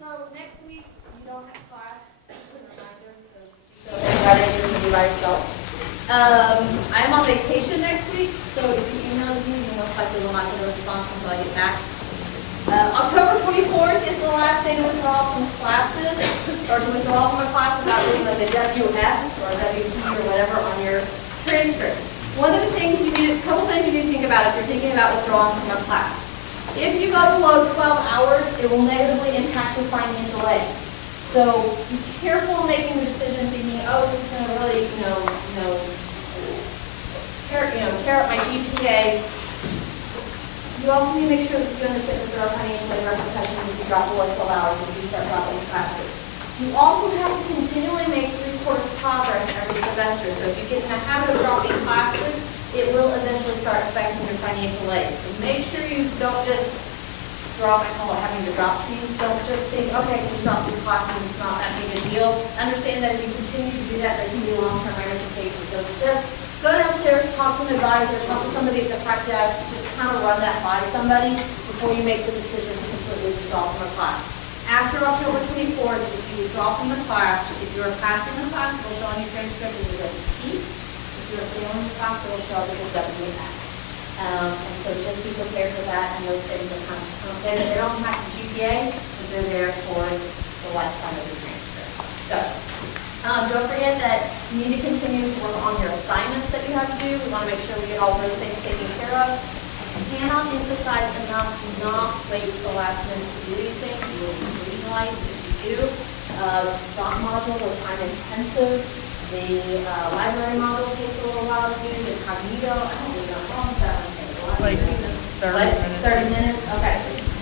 So next week, you don't have class, just a reminder, so Friday you're gonna be by yourself. I'm on vacation next week, so if you email me, you most likely will not get a response until I get back. October 24th is the last day to withdraw from classes, or to withdraw from a class without doing like a WF or a WP or whatever on your transcript. One of the things you need, a couple things you need to think about if you're thinking about withdrawing from a class. If you go below 12 hours, it will negatively impact your financial aid. So be careful making the decision thinking, oh, this is going to really, tear up my GPA. You also need to make sure that you understand that there are financial aid repercussions if you drop below 12 hours and you start dropping classes. You also have to continually make 3/4 progress every semester. So if you get in the habit of dropping classes, it will eventually start affecting your financial aid. So make sure you don't just drop, I call it having to drop seeds. Don't just think, okay, just drop these classes, it's not that big a deal. Understand that if you continue to do that, there can be long-term ramifications. So just go downstairs, talk to an advisor, talk to somebody at the prep desk, just kind of run that by somebody before you make the decision to completely withdraw from a class. After October 24th, if you withdraw from the class, if you're passing the class, it'll show on your transcript as a repeat. If you're failing the class, it'll show up as WF. And so just be prepared for that, and those things are kind of, they don't impact the GPA, but they're there for the lifetime of your transcript. So, don't forget that you need to continue to work on your assignments that you have to do. We want to make sure we get all those things taken care of. I cannot emphasize enough, do not wait till the last minute to do these things. You will be green light if you do. The stock modules are time intensive. The library module takes a little while to do. The cognito, I don't really know how long is that one take. Like 30 minutes. 30 minutes? Okay.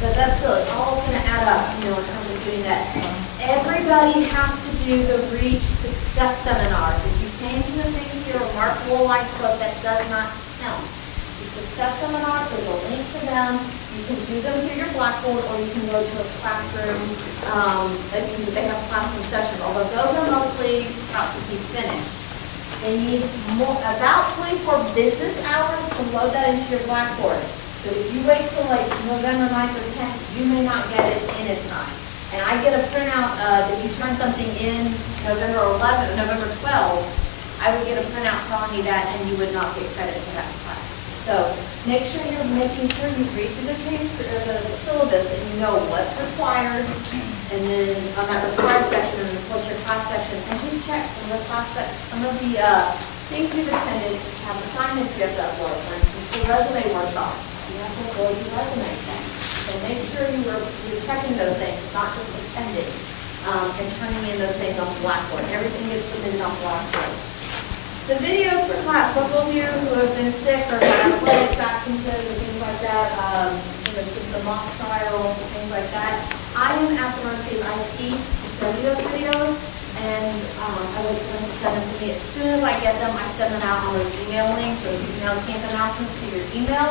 But that's still, it's all going to add up, in terms of doing that. Everybody has to do the REACH Success Seminars. If you came to the thing here, Mark Woollight's book, that does not count. The Success Seminars, there's a link to them. You can do them through your Blackboard, or you can go to a classroom. They have classroom sessions, although those are mostly about to be finished. They need about 24 business hours to load that into your Blackboard. So if you wait till like November 9th or 10th, you may not get it in time. And I get a printout if you turn something in November 11th, November 12th, I would get a printout telling me that, and you would not get credit for that class. So make sure you're making sure you read through the syllabus and you know what's required. And then on that required section, and of course your class section, and just check some of the things you've attended have assignments you have to upload. For instance, the resume workshop, you have to upload your resume thing. So make sure you're checking those things, not just attending, and turning in those things on Blackboard. Everything gets submitted on Blackboard. The videos for class, some of you who have been sick or had athletic absences or things like that, just the mock trials and things like that, I am at the mercy of IT to send you those videos, and I wait for them to send them to me. As soon as I get them, I send them out on those email links or email camp announcements to your email.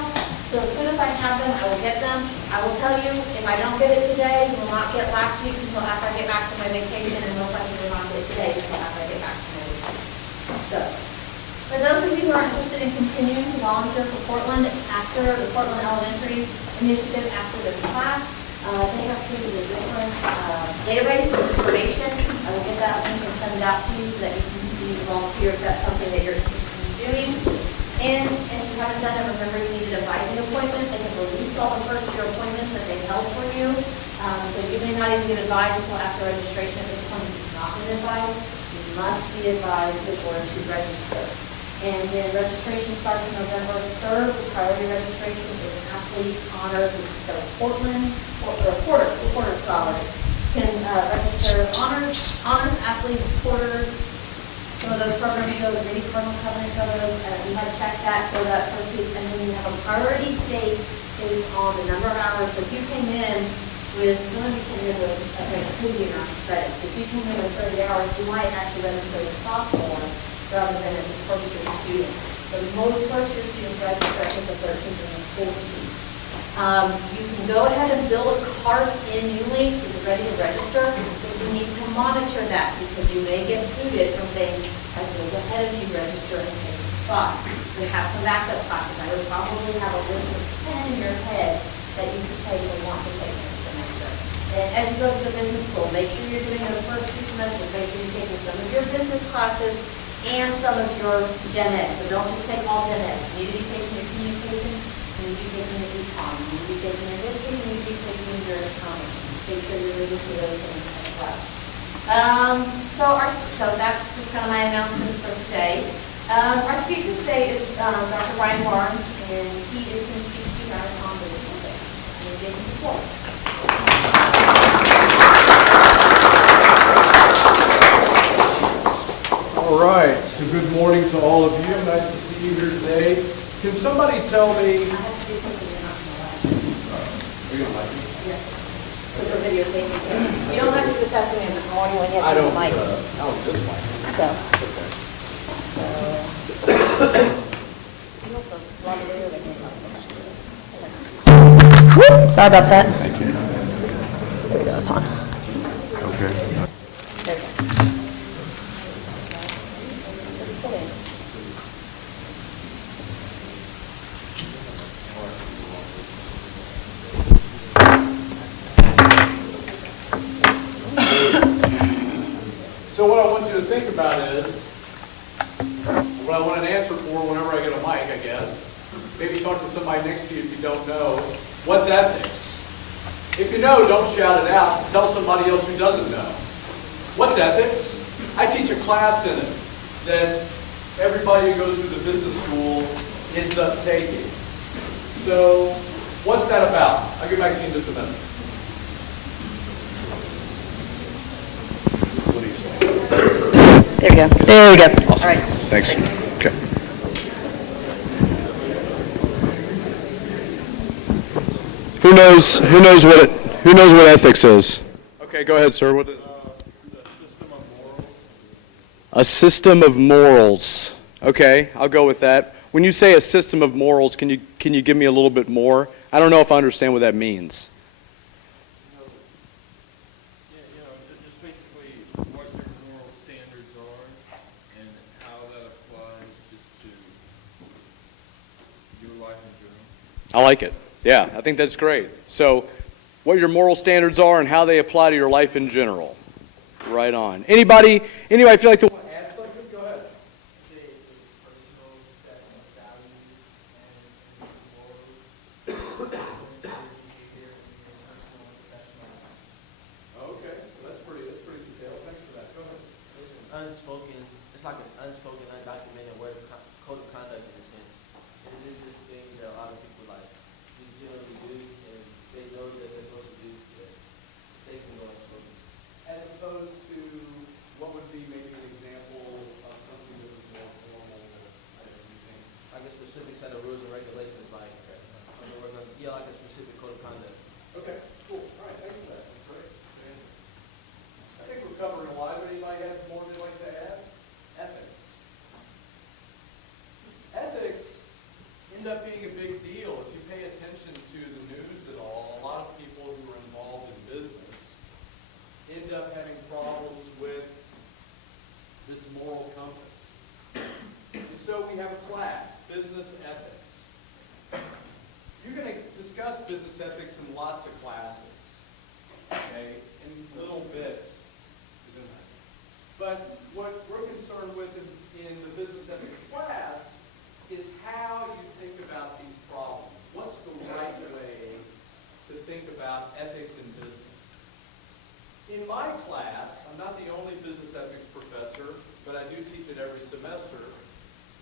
So as soon as I have them, I will get them. I will tell you, if I don't get it today, you will not get last week's until after I get back from my vacation, and most likely you will not get today until after I get back from my vacation. So, for those of you who are interested in continuing to volunteer for Portland after the Portland Elementary Initiative after this class, they have created a different database of information. I will get that link and send it out to you so that you can continue to volunteer if that's something that you're interested in doing. And if you haven't done it, remember you need an advising appointment. They have released all the first-year appointments that they held for you. So you may not even get advised until after registration. At this point, if you've not been advised, you must be advised in order to register. And then registration starts November 3rd with priority registration for the athlete honors. So Portland, Porter scholars can register honors, athletes, porters. Some of those programs show the Brady Cardinal Covenant covers. You might check that for that first week. And then you have a priority date based on the number of hours. So if you came in with, some of you came in with a computer credits. If you came in with 30 hours, you might actually register as a sophomore rather than as a first-year student. So most first-year students register with the 13th and the 14th. You can go ahead and build a cart in Newly so you're ready to register, but you need to monitor that because you may get booted from things as those ahead of you register and take the spots. You have some backup classes. I would probably have a list of 10 in your head that you could take and want to take next semester. And as you go to the business school, make sure you're doing those first 2 semesters, make sure you're taking some of your business classes and some of your gen ed. So don't just take all gen ed. You need to be taking your communication, you need to be taking your econ, you need to be taking your history, you need to be taking your economics. Make sure you're reading through those things as well. So that's just kind of my announcement for today. Our speaker today is Dr. Brian Barnes, and he is going to speak to you guys on business ethics. And we'll get him the floor. All right, so good morning to all of you. Nice to see you here today. Can somebody tell me? I have to do something you're not going to like. Are you gonna like me? Yes. Put the videotaping. You don't have to do this afternoon, this morning when you I have don't. this mic. Oh, this mic. So. Okay. Sorry about that. Thank you. There we go, it's on. Okay. There we go. Pull in. So what I want you to think about is, what I want an answer for whenever I get a mic, I guess. Maybe talk to somebody next to you if you don't know. What's ethics? If you know, don't shout it out. Tell somebody else who doesn't know. What's ethics? I teach a class in it that everybody who goes through the business school ends up taking. So what's that about? I'll get back to you in just a minute. What do you say? There we go. There we go. Awesome. All right. Thanks. Okay. Who knows what ethics is? Okay, go ahead, sir. What is it? A system of morals. Okay, I'll go with that. When you say a system of morals, can you give me a little bit more? I don't know if I understand what that means. Just basically what your moral standards are and how that applies just to your life in general. I like it. Yeah, I think that's great. So, what your moral standards are and how they apply to your life in general. Right on. Anybody feel like to add something? Go ahead. Personal set of values and morals behavior in your personal and professional life. Okay, so that's pretty detailed. Thanks for that. Go ahead. It's like an unspoken, undocumented code of conduct in a sense. And it is this thing that a lot of people like just generally do, and they know that they're supposed to do, but they can go unspoken. As opposed to what would be maybe an example of something that was more formal, as you think? Like a specific set of rules and regulations, like like a specific code of conduct. Okay, cool. All right, thanks for that. That's great. I think we're covering a lot. Anybody have more they'd like to add? Ethics. Ethics end up being a big deal. If you pay attention to the news at all, a lot of people who are involved in business end up having problems with this moral compass. And so we have a class, business ethics. You're going to discuss business ethics in lots of classes, okay, in little bits. But what we're concerned with in the business ethics class is how you think about these problems. What's the right way to think about ethics in business? In my class, I'm not the only business ethics professor, but I do teach it every semester.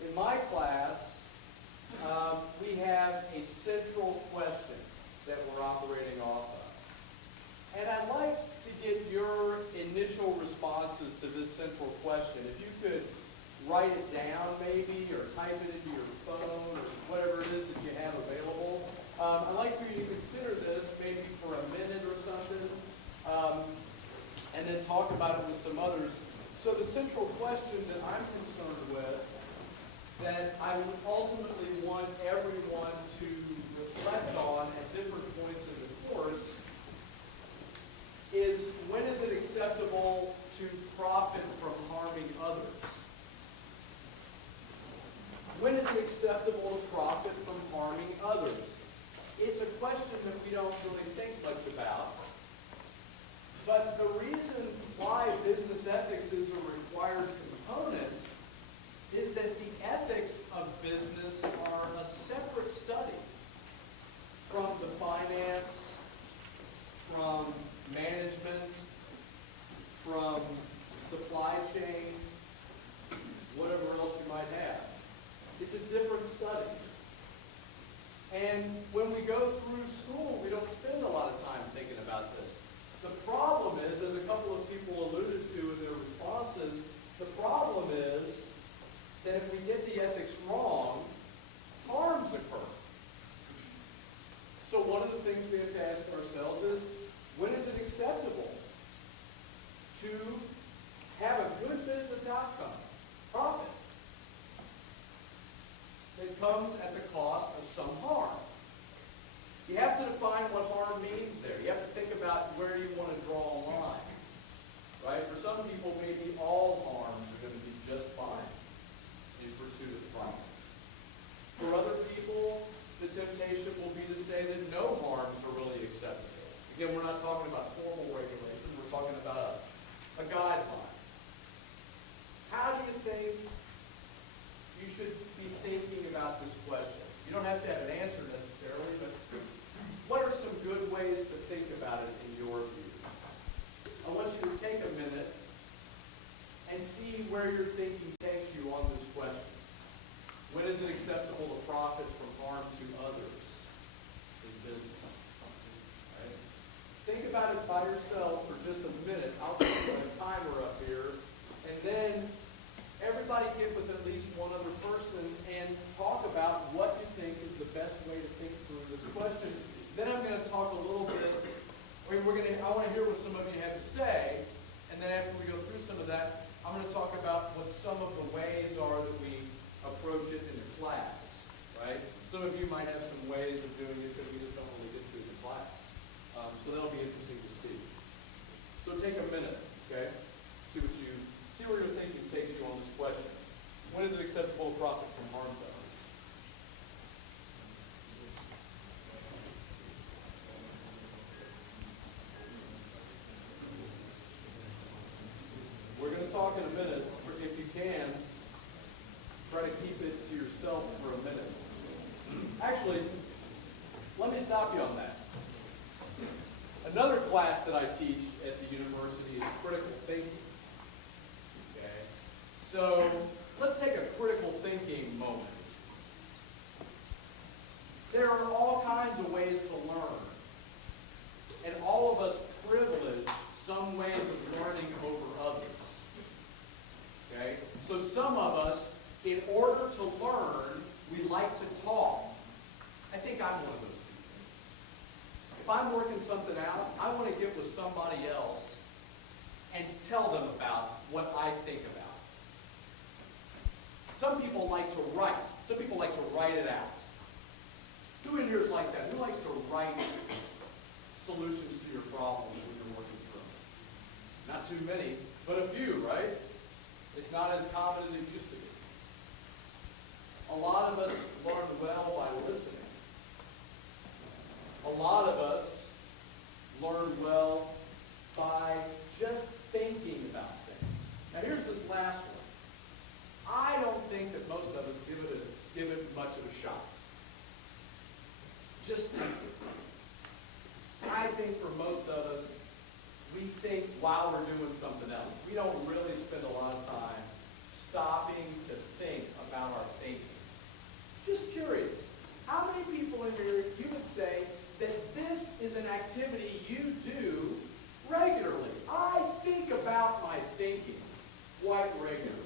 In my class, we have a central question that we're operating off of. And I'd like to get your initial responses to this central question. If you could write it down maybe, or type it into your phone, or whatever it is that you have available. I'd like for you to consider this maybe for a minute or something, and then talk about it with some others. So the central question that I'm concerned with, that I would ultimately want everyone to reflect on at different points in the course, is when is it acceptable to profit from harming others? When is it acceptable to profit from harming others? It's a question that we don't really think much about. ethics is a required component is that the ethics of business are a separate study from the finance, from management, from supply chain, whatever else you might have. It's a different study. And when we go through school, we don't spend a lot of time thinking about this. The problem is, as a couple of people alluded to in their responses, the problem is that if we get the ethics wrong, harms occur. So one of the things we have to ask ourselves is, when is it acceptable to have a good business outcome, profit, that comes at the cost of some harm? You have to define what harm means there. You have to think about where you want to draw a line. Right? For some people, maybe all harms are going to be just fine in pursuit of profit. For other people, the temptation will be to say that no harms are really acceptable. Again, we're not talking about formal regulations. We're talking about a guideline. How do you think you should be thinking about this question? You don't have to have an answer necessarily, but what are some good ways to think about it in your view? I want you to take a minute and see where your thinking takes you on this question. When is it acceptable to profit from harm to others in business? Right? Think about it by yourself for just a minute. I'll put a timer up here, and then everybody get with at least one other person and talk about what you think is the best way to think through this question. Then I'm going to talk a little bit. I want to hear what some of you have to say, and then after we go through some of that, I'm going to talk about what some of the ways are that we approach it in the class. Right? Some of you might have some ways of doing it that we just don't really get to in the class. So that'll be interesting to see. So take a minute, okay? See where your thinking takes you on this question. When is it acceptable to profit from harm to others? We're going to talk in a minute. If you can, try to keep it to yourself for a minute. Actually, let me stop you on that. Another class that I teach at the university is critical thinking. Okay? So let's take a critical thinking moment. There are all kinds of ways to learn. And all of us privilege some ways of learning over others. Okay? So some of us, in order to learn, we like to talk. I think I'm one of those people. If I'm working something out, I want to get with somebody else and tell them about what I think about. Some people like to write. Some people like to write it out. Who in here is like that? Who likes to write solutions to your problems when you're working through them? Not too many, but a few, right? It's not as common as it used to be. A lot of us learn well by listening. A lot of us learn well by just thinking about things. Now here's this last one. I don't think that most of us give it much of a shot. Just thinking. I think for most of us, we think while we're doing something else. We don't really spend a lot of time stopping to think about our thinking. Just curious, how many people in here you would say that this is an activity you do regularly? I think about my thinking quite regularly.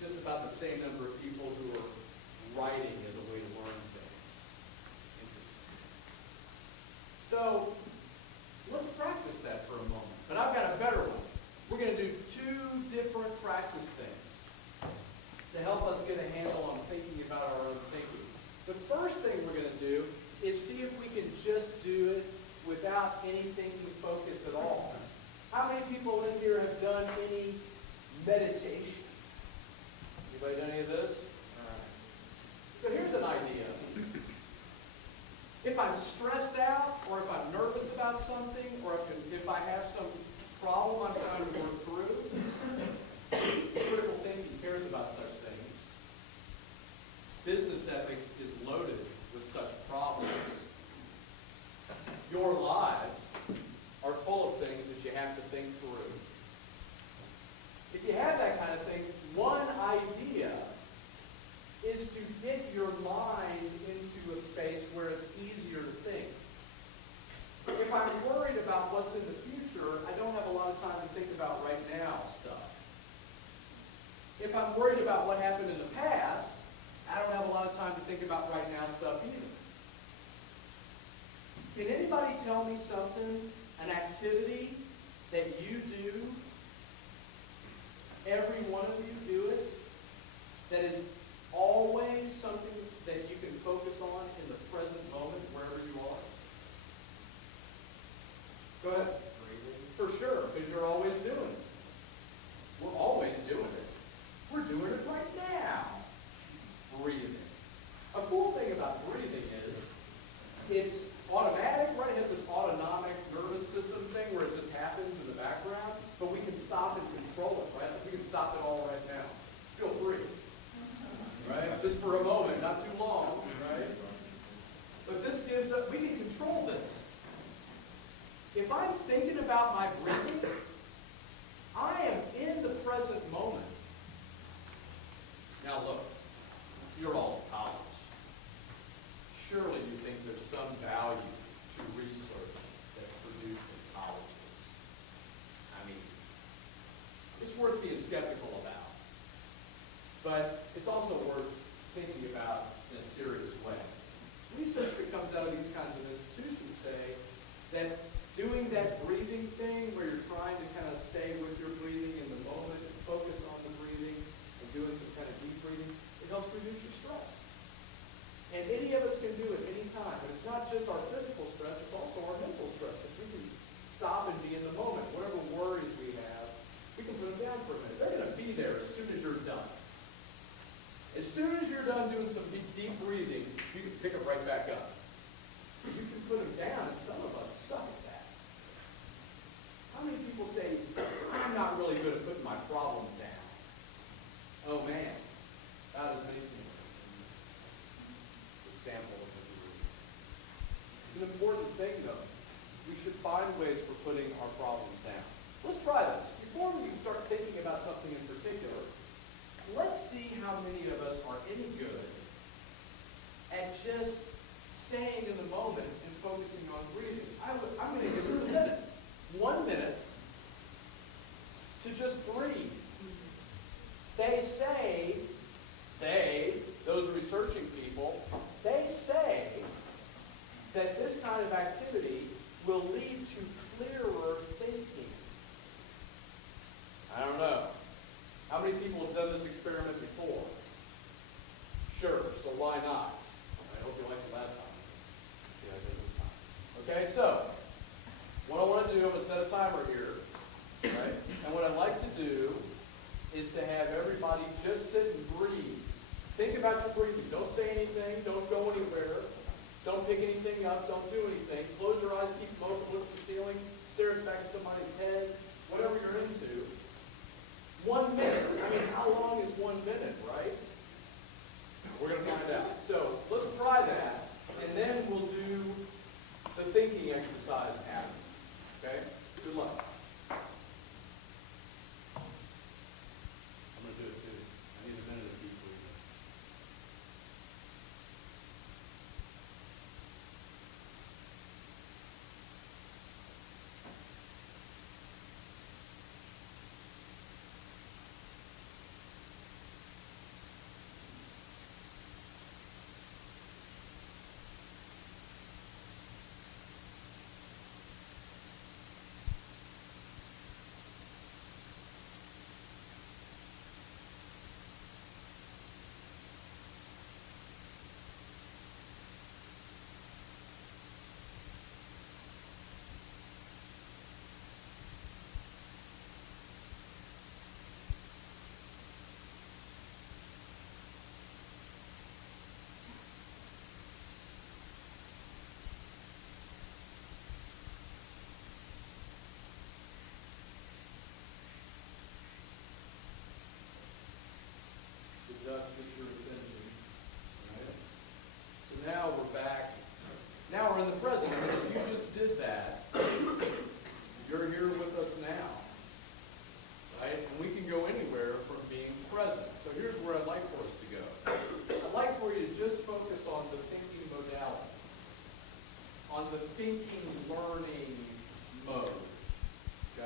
Just about the same number of people who are writing as a way to learn things. Interesting. So, let's practice that for a moment. But I've got a better one. We're going to do two different practice things to help us get a handle on thinking about our own thinking. The first thing we're going to do is see if we can just do it without any thinking focus at all. How many people in here have done any meditation? Anybody done any of this? All right. So here's an idea. If I'm stressed out, or if I'm nervous about something, or if I have some problem I'm trying to work through, critical thinking cares about such things. Business ethics is loaded with such problems. Your lives are full of things that you have to think through. If you have that kind of thing, one idea is to get your mind into a space where it's easier to think. If I'm worried about what's in the future, I don't have a lot of time to think about right now stuff. If I'm worried about what happened in the past, I don't have a lot of time to think about right now stuff either. Can anybody tell me something, an activity that you do, every one of you do it, that is always something that you can focus on in the present moment, wherever you are? Go ahead. Breathing. For sure, because you're always doing it. We're always doing it. We're doing it right now. Breathing. A cool thing about breathing is it's automatic, right? It has this autonomic nervous system thing where it just happens in the background, but we can stop and control it, right? We can stop it all right now. Feel free. Right? Just for a moment, not too long, right? But this gives us, we can control this. If I'm thinking about my breathing, I am in the present moment. Now look, you're all in college. Surely you think there's some value to research that's produced in colleges. I mean, it's worth being skeptical about. But it's also worth thinking about in a serious way. Research that comes out of these kinds of institutions say that doing that breathing thing where you're trying to kind of stay with your breathing in the moment and focus on the breathing and doing some kind of deep breathing, it helps reduce your stress. And any of us can do it any time. But it's not just our physical stress, it's also our mental stress. Because we can stop and be in the moment. Whatever worries we have, we can put them down for a minute. They're going to be there as soon as you're done. As soon as you're done doing some deep breathing, you can pick them right back up. You can put them down, and some of us suck at that. How many people say, I'm not really good at putting my problems down? Oh man, about as many people. The sample of the group. It's an important thing though. We should find ways for putting our problems down. Let's try this. Before we start thinking about something in particular, let's see how many of us are any good at just staying in the moment and focusing on breathing. I'm going to give us a minute. 1 minute to just breathe. They say, those researching people, they say that this kind of activity will lead to clearer thinking. I don't know. How many people have done this experiment before? Sure, so why not? I hope you liked it last time. See how I did this time. Okay, so what I want to do, I'm going to set a timer here, right? And what I'd like to do is to have everybody just sit and breathe. Think about your breathing. Don't say anything. Don't go anywhere. Don't pick anything up. Don't do anything. Close your eyes. Keep them open. Look at the ceiling. Stare back at somebody's head. Whatever you're into. 1 minute. I mean, how long is 1 minute, right? We're going to find out. So let's try that, and then we'll do the thinking exercise after. Okay? Good luck. I'm going to do it too. I need a minute of deep breathing.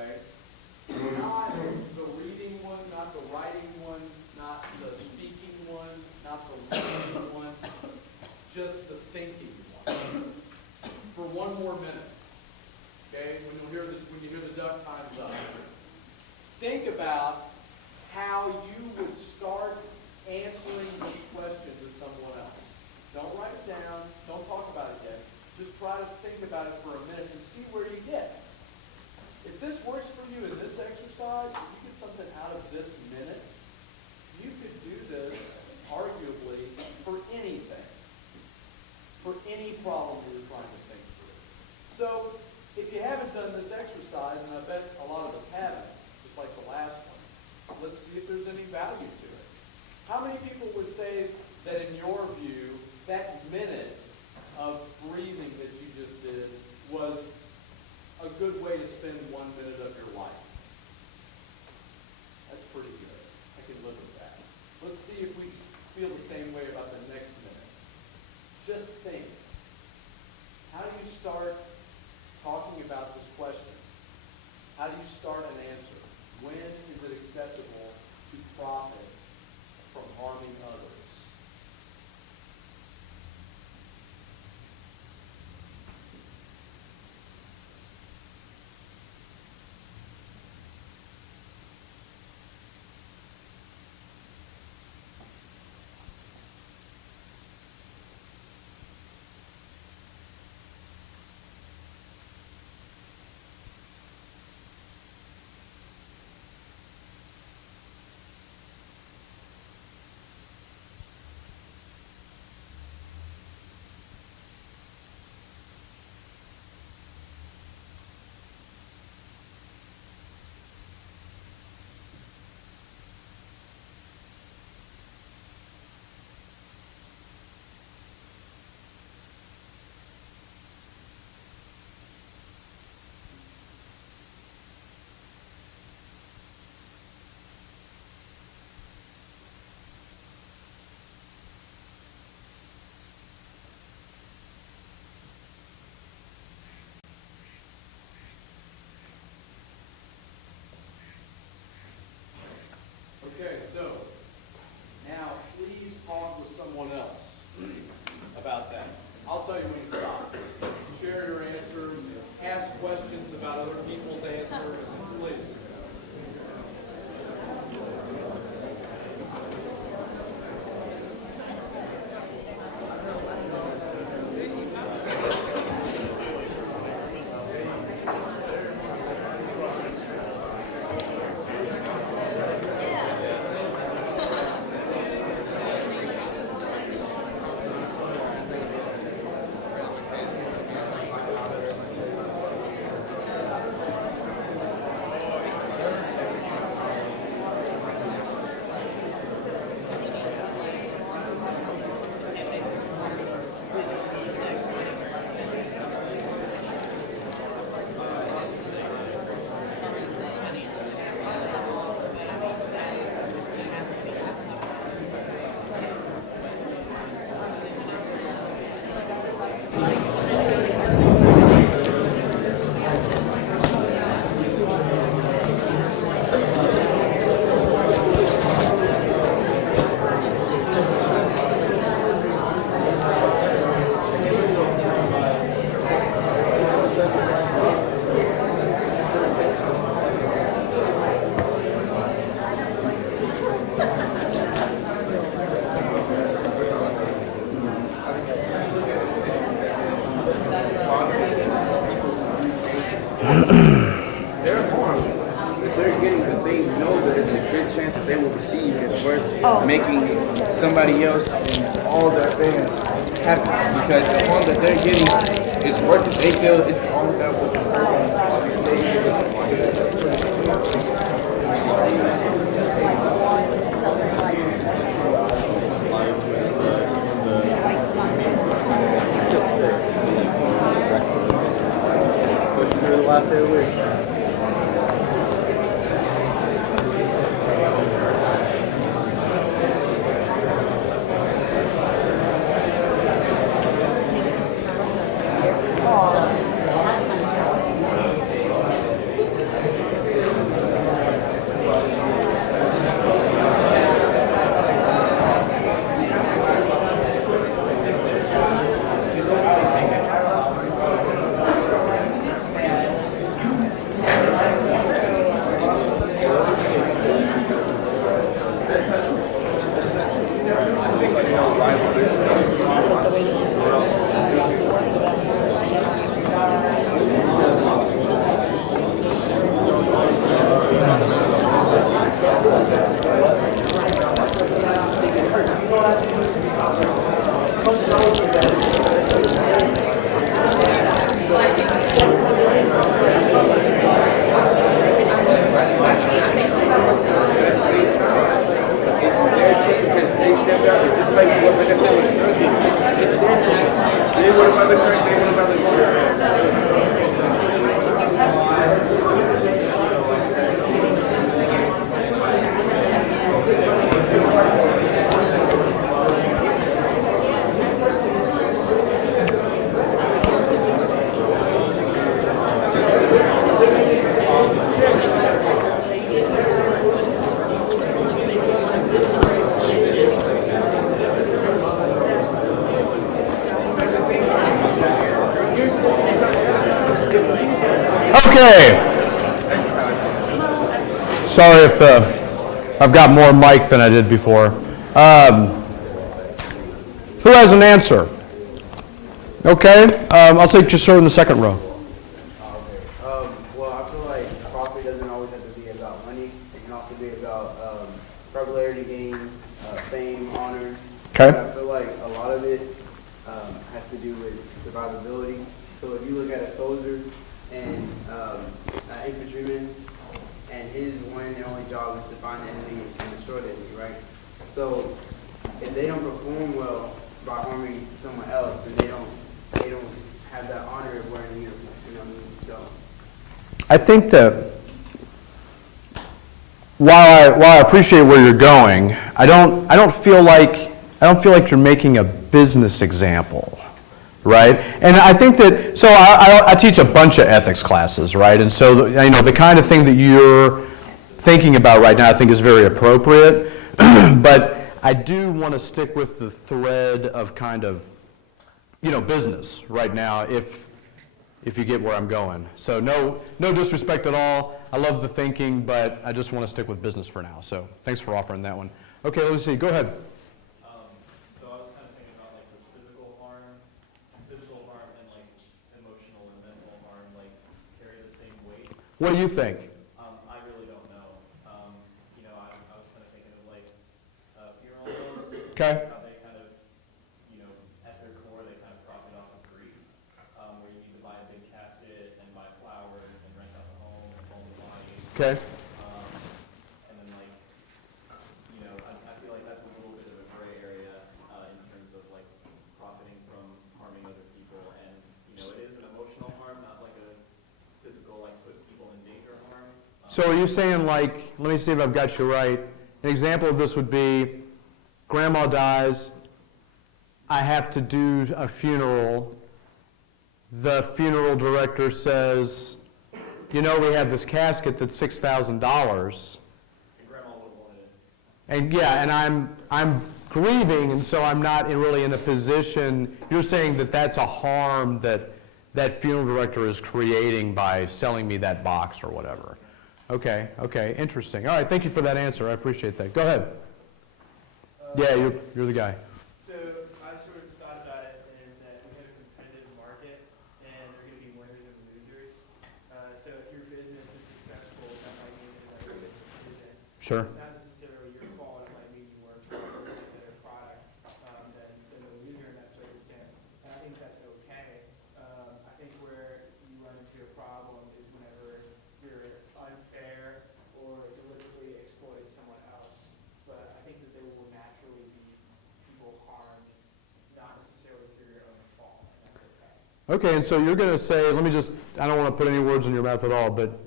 okay? Not the reading one, not the writing one, not the speaking one, not the listening one, just the thinking one. For one more minute, okay? When you hear the duck, time's up. Think about how you would start answering this question to someone else. Don't write it down. Don't talk about it yet. Just try to think about it for a minute and see where you get. If this works for you in this exercise, if you get something out of this minute, you could do this arguably for anything, for any problem you're trying to think through. So if you haven't done this exercise, and I bet a lot of us haven't, just like the last one, let's see if there's any value to it. How many people would say that in your view, that minute of breathing that you just did was a good way to spend 1 minute of your life? That's pretty good. I can live with that. Let's see if we feel the same way about the next minute. Just think. How do you start talking about this question? How do you start an answer? When is it acceptable to profit from harming others? Okay, so now please talk with someone else about that. I'll tell you when to stop. Share your answers, ask questions about other people's answers, please. They're harmed. If they're getting the thing, know that there's a good chance that they will receive is worth making somebody else and all their fans happy. Because the harm that they're getting is worth it. They feel it's the harm that will last day of the week. Okay. Sorry if I've got more mic than I did before. Who has an answer? Okay, I'll take you, sir, in the second row. Well, I feel like profit doesn't always have to be about money. It can also be about popularity gains, fame, honor. Okay. But I feel like a lot of it has to do with survivability. So if you look at a soldier and an infantryman, and his one and only job is to find the enemy and destroy the enemy, right? So if they don't perform well by harming someone else, then they don't have that honor of wearing the uniform. You know what I mean? So. I think that while I appreciate where you're going, I don't feel like you're making a business example, right? And I think that, so I teach a bunch of ethics classes, right? And so the kind of thing that you're thinking about right now, I think is very appropriate. But I do want to stick with the thread of kind of, business right now, if you get where I'm going. So no disrespect at all. I love the thinking, but I just want to stick with business for now. So thanks for offering that one. Okay, let's see. Go ahead. So I was kind of thinking about like this physical harm and like emotional and mental harm like carry the same weight. What do you think? I really don't know. I was kind of thinking of like funeral homes. Okay. How they kind of, at their core they kind of profit off of grief, where you need to buy a big casket and buy flowers and rent out the home and hold the body. Okay. And then like, I feel like that's a little bit of a gray area in terms of like profiting from harming other people, and it is an emotional harm, not like a physical like put people in danger harm. So are you saying like, let me see if I've got you right. An example of this would be, grandma dies, I have to do a funeral. The funeral director says, we have this casket that's $6,000. And grandma would have wanted it. And yeah, and I'm grieving, and so I'm not really in a position, you're saying that that's a harm that that funeral director is creating by selling me that box or whatever. Okay, interesting. All right, thank you for that answer. I appreciate that. Go ahead. Yeah, you're the guy. So I sort of thought about it in that we have a competitive market, and there are going to be winners and losers. So if your business is successful, that might mean that the business isn't. Sure. It's not necessarily your fault. It might mean you weren't providing a better product than the loser in that circumstance. And I think that's okay. I think where you run into a problem is whenever you're unfair or deliberately exploit someone else. But I think that there will naturally be people harmed, not necessarily through your own fault. And that's okay. Okay, and so you're going to say, I don't want to put any words in your mouth at all, but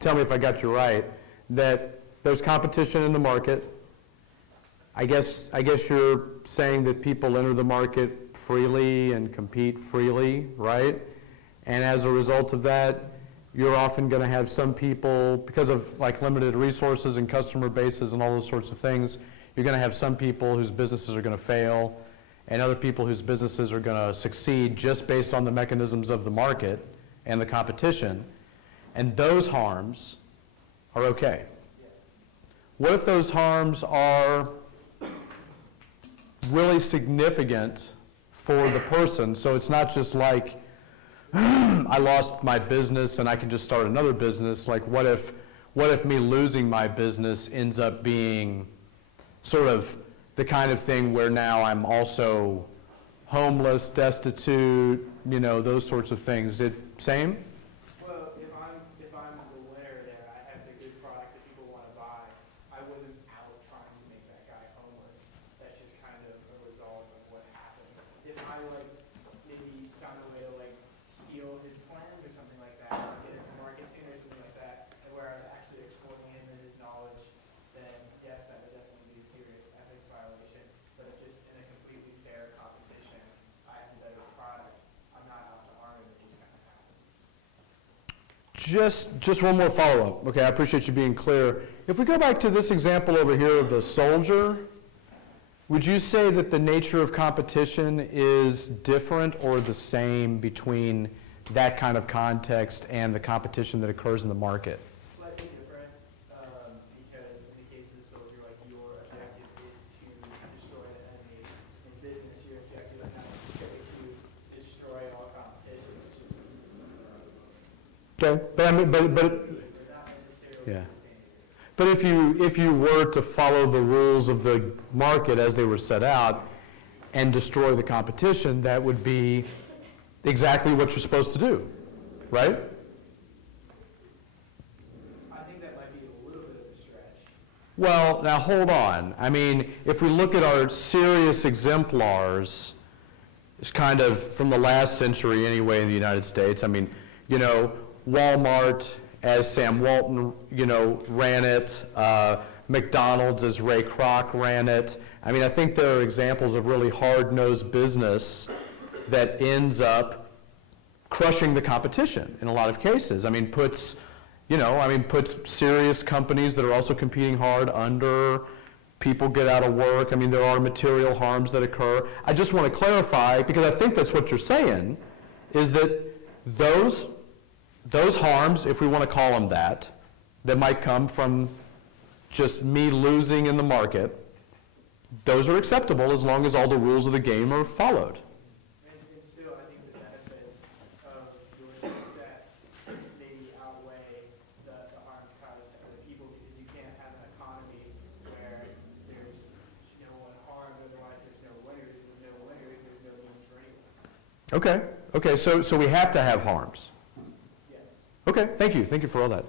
tell me if I got you right, that there's competition in the market. I guess you're saying that people enter the market freely and compete freely, right? And as a result of that, you're often going to have some people, because of like limited resources and customer bases and all those sorts of things, you're going to have some people whose businesses are going to fail and other people whose businesses are going to succeed just based on the mechanisms of the market and the competition. And those harms are okay. What if those harms are really significant for the person? So it's not just like, I lost my business and I can just start another business. Like what if me losing my business ends up being sort of the kind of thing where now I'm also homeless, destitute, those sorts of things. Is it same? Well, if I'm the winner there, I have the good product that people want to buy. I wasn't out trying to make that guy homeless. That's just kind of a result of what happened. If I maybe found a way to steal his plans or something like that, or get into marketing or something like that, and where I was actually exploiting him and his knowledge, then yes, that would definitely be a serious ethics violation. But just in a completely fair competition, I have a better product. I'm not out to harm him. It just kind of happens. Just one more follow-up. Okay, I appreciate you being clear. If we go back to this example over here of the soldier, would you say that the nature of competition is different or the same between that kind of context and the competition that occurs in the market? Slightly different, because in the case of the soldier, like your objective is to destroy the enemy. In business, your objective is not necessarily to destroy all competition, it's just Okay, but I mean, but, they're not necessarily Yeah. the same. but if you were to follow the rules of the market as they were set out and destroy the competition, that would be exactly what you're supposed to do, right? I think that might be a little bit of a stretch. Well, now hold on. I mean, if we look at our serious exemplars, it's kind of from the last century anyway in the United States. I mean, you know, Walmart, as Sam Walton, you know, ran it. McDonald's, as Ray Kroc ran it. I mean, I think there are examples of really hard-nosed business that ends up crushing the competition in a lot of cases. I mean, puts serious companies that are also competing hard under, people get out of work. I mean, there are material harms that occur. I just want to clarify, because I think that's what you're saying, is that those harms, if we want to call them that might come from just me losing in the market, those are acceptable as long as all the rules of the game are followed. And still, I think the benefits of your success maybe outweigh the harms caused to other people, because you can't have an economy where there's no one harmed, otherwise there's no winners, and with no winners, there's no need for anyone. Okay, so we have to have harms. Yes. Okay, thank you for all that.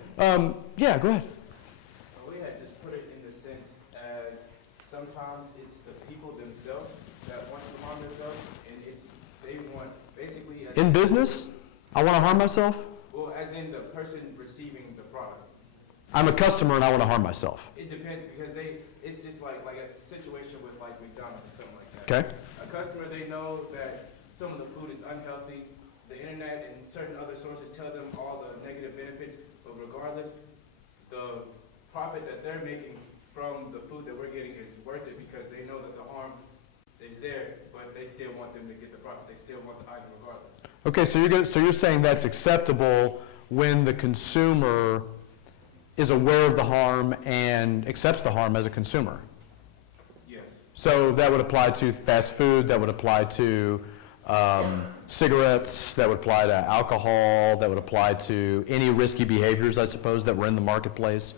Yeah, go ahead. We had just put it in the sense as sometimes it's the people themselves that want to harm themselves, and they want basically. In business, I want to harm myself? Well, as in the person receiving the product. I'm a customer and I want to harm myself. It depends, because it's just like a situation with like McDonald's or something like that. Okay? A customer, they know that some of the food is unhealthy. The internet and certain other sources tell them all the negative benefits, but regardless, the profit that they're making from the food that we're getting is worth it, because they know that the harm is there, but they still want them to get the profit. They still want the item regardless. Okay, so you're saying that's acceptable when the consumer is aware of the harm and accepts the harm as a consumer. Yes. So that would apply to fast food, that would apply to cigarettes, that would apply to alcohol, that would apply to any risky behaviors, I suppose, that were in the marketplace.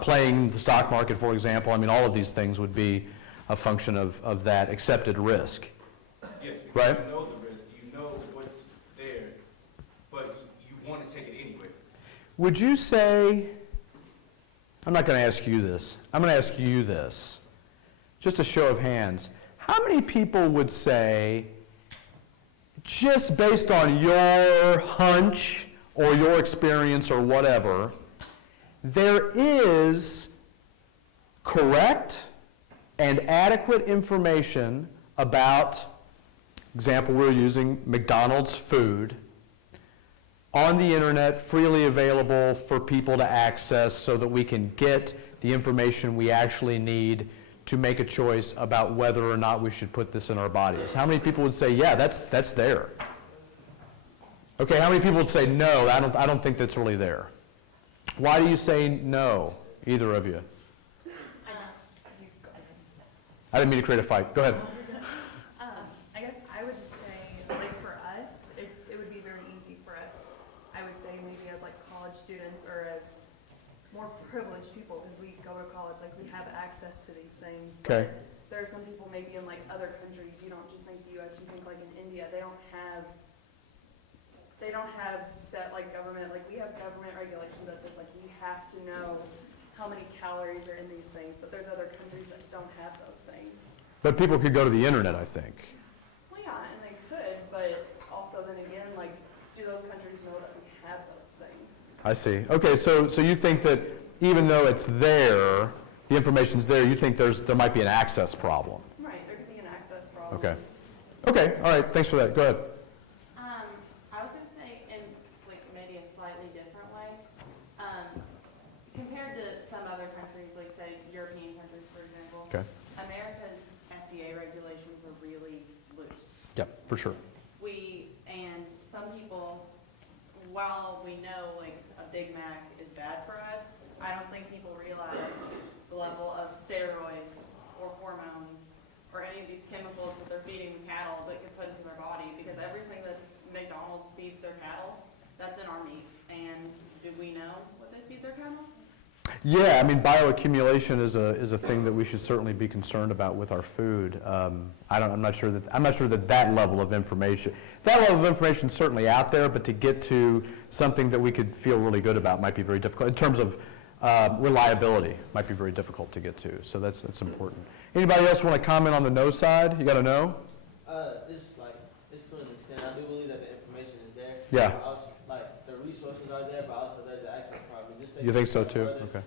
Playing the stock market, for example, I mean, all of these things would be a function of that accepted risk. Yes, because Right. you know the risk, you know what's there, but you want to take it anyway. Would you say, I'm not going to ask you this, I'm going to ask you this, just a show of hands, how many people would say, just based on your hunch or your experience or whatever, there is correct and adequate information about, example we're using, McDonald's food, on the internet, freely available for people to access so that we can get the information we actually need to make a choice about whether or not we should put this in our bodies? How many people would say, yeah, that's there? Okay, how many people would say, no, I don't think that's really there? Why do you say no, either of you? I didn't mean to create a fight. Go ahead. I guess I would just say, like for us, it would be very easy for us. I would say maybe as like college students or as more privileged people, because we go to college, like we have access to these things. Okay. But there are some people maybe in like other countries, you don't just think the U.S., you think like in India, they don't have set like government, like we have government regulations that says like we have to know how many calories are in these things, but there's other countries that don't have those things. But people could go to the internet, I think. Well, yeah, and they could, but also then again, like, do those countries know that we have those things? I see. Okay, so you think that even though it's there, the information's there, you think there might be an access problem? Right, there could be an access problem. Okay. Okay, all right, thanks for that. Go ahead. I was going to say, in like maybe a slightly different way, compared to some other countries, like say European countries, for example, Okay. America's FDA regulations are really loose. Yep, for sure. And some people Big Mac is bad for us. I don't think people realize the level of steroids or hormones or any of these chemicals that they're feeding cattle that get put into their body, because everything that McDonald's feeds their cattle, that's in our meat. And do we know what they feed their cattle? Yeah, I mean, bioaccumulation is a thing that we should certainly be concerned about with our food. I'm not sure that level of information is certainly out there, but to get to something that we could feel really good about might be very difficult. In terms of reliability, might be very difficult to get to. So that's important. Anybody else want to comment on the no side? You got to know? It's to an extent. I do believe that the information is there. Yeah. But also, the resources are there, but also there's the access problem. Just You think so too? further, Okay.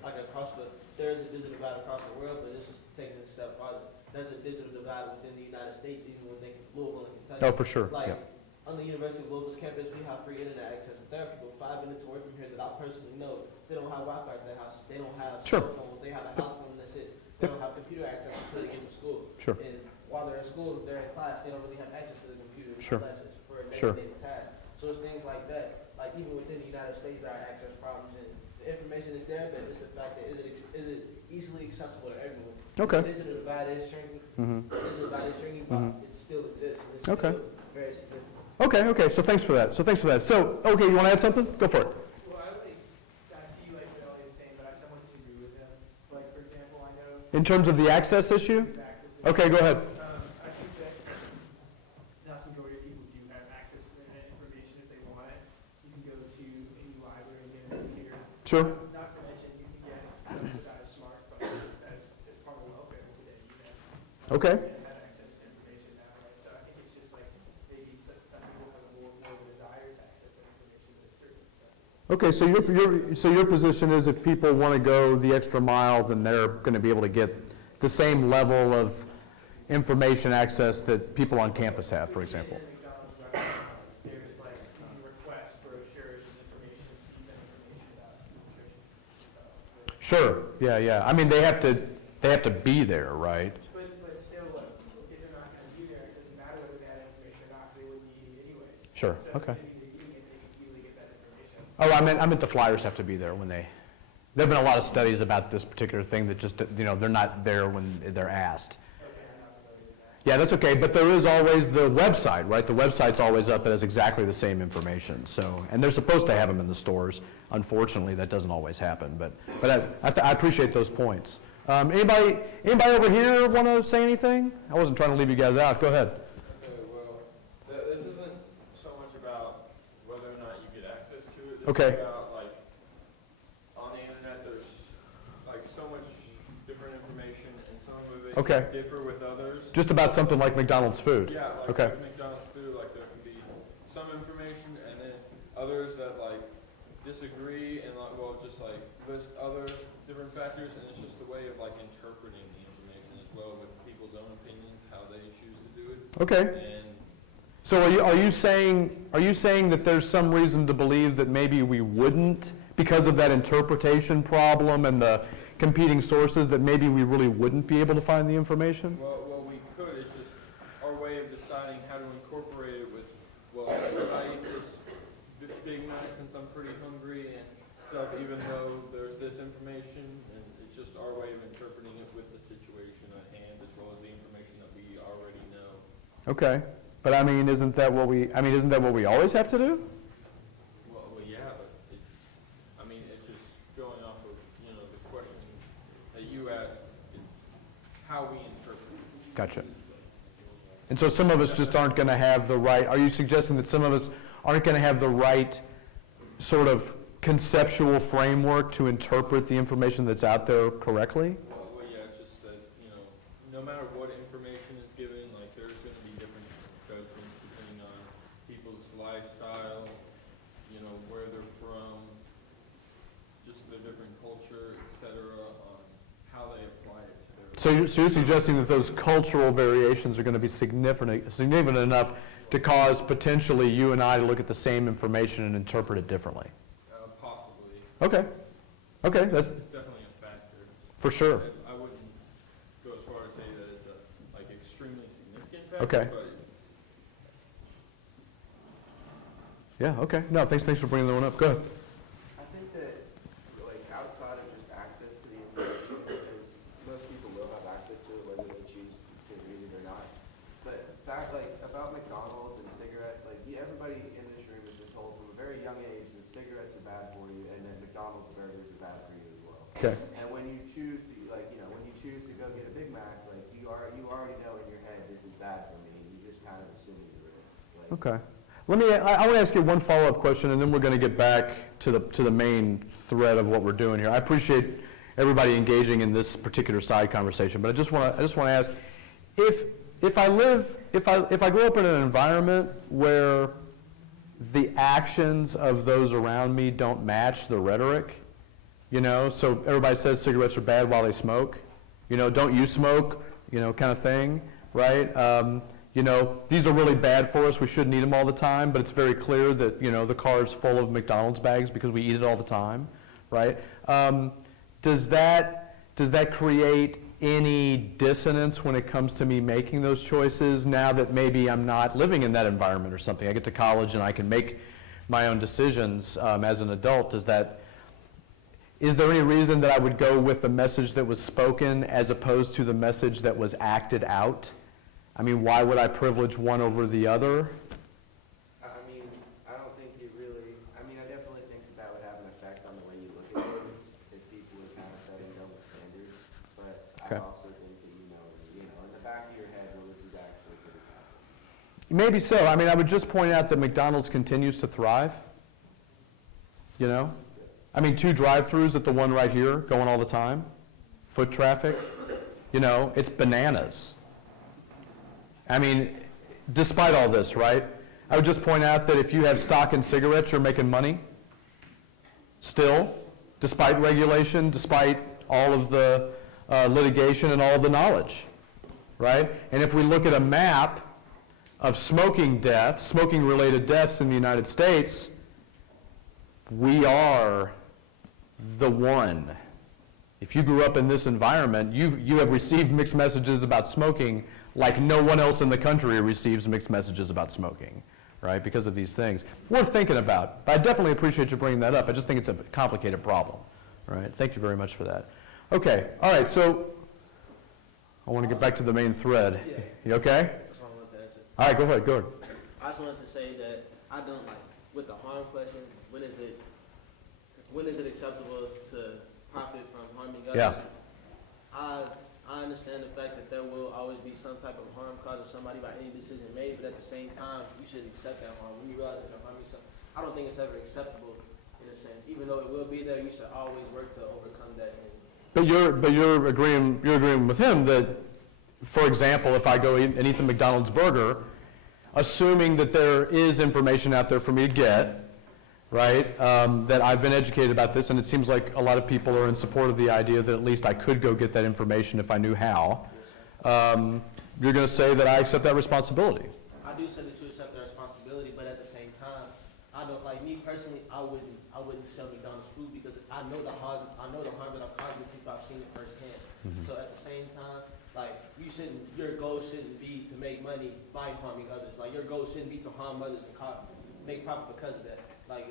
There's a digital divide across the world, but this is taking it a step farther. There's a digital divide within the United States, even within Louisville and Kentucky. Oh, for sure. Yeah. On the University of Louisville's campus, we have free internet access. But there are people 5 minutes away from here that I personally know, they don't have Wi-Fi at their house. They don't have Sure. cell phones. They have a house phone and that's it. They don't have computer access until they get to school. Sure. And while they're in school, they're in class, they don't really have access to the computer Sure. unless it's for a Sure. day-to-day task. So it's things like that. Like even within the United States, there are access problems, and the information is there, but it's the fact that is it easily accessible to everyone? Okay. The digital divide is shrinking. Mhm. The digital divide is shrinking, but it still exists. And it's Okay. still very significant. Okay, so thanks for that. So, okay, you want to add something? Go for it. Well, I see like what Elliot is saying, but I somewhat disagree with him. Like, for example, I know. In terms of the access issue? Okay, go ahead. I think that the vast majority of people do have access to internet information if they want it. You can go to any library and get it here. Sure. Not to mention, you can get subsidized smartphones as part of welfare today, Okay. And have access to information that way. So I think it's just like, maybe some people have more of a desire to access that information, but it's certainly accessible. Okay, so your position is if people want to go the extra mile, then they're going to be able to get the same level of information access that people on campus have, for example. There's like requests, brochures, and information, information about nutrition. Sure, yeah. I mean, they have to be there, right? But still, if they're not going to be there, it doesn't matter whether they had information or not, 'cause they wouldn't need it anyways. Sure, So okay. if they're using it, they can easily get that information. Oh, I meant the flyers have to be there when they, there've been a lot of studies about this particular thing that just, they're not there when they're asked. Yeah, that's okay, but there is always the website, right? The website's always up that has exactly the same information, so, and they're supposed to have them in the stores. Unfortunately, that doesn't always happen, but I appreciate those points. Anybody over here want to say anything? I wasn't trying to leave you guys out, go ahead. Okay, well, this isn't so much about whether or not you get access to it. This Okay. is about, like, on the internet, there's, like, so much different information, and some of it Okay. can differ with others. Just about something like McDonald's food. Yeah, like Okay. with McDonald's food, like, there can be some information, and then others that, like, disagree, and, like, well, just, like, list other different factors, and it's just a way of, like, interpreting the information as well with people's own opinions, how they choose to do it. Okay. And So are you saying that there's some reason to believe that maybe we wouldn't, because of that interpretation problem and the competing sources, that maybe we really wouldn't be able to find the information? Well, we could, it's just our way of deciding how to incorporate it with, well, should I eat this Big Mac since I'm pretty hungry and stuff, even though there's this information, and it's just our way of interpreting it with the situation at hand, as well as the information that we already know. Okay, but I mean, isn't that what we always have to do? Well, yeah, but it's just going off of, the question that you asked, it's how we interpret it. Gotcha. And so some of us just aren't going to have the right, are you suggesting that some of us aren't going to have the right sort of conceptual framework to interpret the information that's out there correctly? Well, yeah, it's just that, no matter what information is given, like, there's going to be different judgments depending on people's lifestyle, where they're from, just their different culture, et cetera, on how they apply it to their. So you're suggesting that those cultural variations are going to be significant enough to cause potentially you and I to look at the same information and interpret it differently? Possibly. Okay, that's It's definitely a factor. for sure. I wouldn't go as far as say that it's a, like, extremely significant factor, Okay. but it's. Yeah, okay. No, thanks for bringing that one up. Go ahead. I think that Okay. And when you choose to, like, you know, when you choose to go get a Big Mac, like, you already know in your head, this is bad for me, and you're just kind of assuming the risk. Like, Okay. I want to ask you one follow-up question, and then we're going to get back to the main thread of what we're doing here. I appreciate everybody engaging in this particular side conversation, but I just want to ask, if I grow up in an environment where the actions of those around me don't match the rhetoric, you know, so everybody says cigarettes are bad while they smoke, you know, don't you smoke, you know, kind of thing, right? You know, these are really bad for us, we shouldn't eat them all the time, but it's very clear that, you know, the car is full of McDonald's bags because we eat it all the time, right? Does that create any dissonance when it comes to me making those choices now that maybe I'm not living in that environment or something? I get to college and I can make my own decisions as an adult. Is there any reason that I would go with the message that was spoken as opposed to the message that was acted out? I mean, why would I privilege one over the other? I mean, I don't think it really, I mean, I definitely think that would have an effect on the way you look at things, if people are kind of setting double standards, but Okay. I also think that, you know, in the back of your head, well, this is actually pretty happen. Maybe so. I mean, I would just point out that McDonald's continues to thrive, you know? I mean, 2 drive-throughs at the one right here going all the time, foot traffic, you know, it's bananas. I mean, despite all this, right? I would just point out that if you have stock in cigarettes, you're making money still, despite regulation, despite all of the litigation and all of the knowledge, right? And if we look at a map of smoking deaths, smoking-related deaths in the United States, we are the one. If you grew up in this environment, you have received mixed messages about smoking like no one else in the country receives mixed messages about smoking, right, because of these things. Worth thinking about. But I definitely appreciate you bringing that up. I just think it's a complicated problem, right? Thank you very much for that. Okay, all right, so I want to get back to the main thread. Yeah. You okay? That's what I wanted to answer. All right, go ahead, go ahead. I just wanted to say that I don't like, with the harm question, when is it acceptable to profit from harming others? Yeah. I understand the fact that there will always be some type of harm caused to somebody by any decision made, but at the same time, you should accept that harm. When you realize that you're harming someone, I don't think it's ever acceptable in a sense. Even though it will be there, you should always work to overcome that. But you're agreeing with him that, for example, if I go and eat the McDonald's burger, assuming that there is information out there for me to get, right, that I've been educated about this, and it seems like a lot of people are in support of the idea that at least I could go get that information if I knew how, you're going to say that I accept that responsibility. I do say that you accept the responsibility, but at the same time, I don't, like me personally, I wouldn't sell McDonald's food because I know the harm that I'm causing to people. I've seen it firsthand. So at the same time, like your goal shouldn't be to make money by harming others. Like your goal shouldn't be to harm others and make profit because of that. Like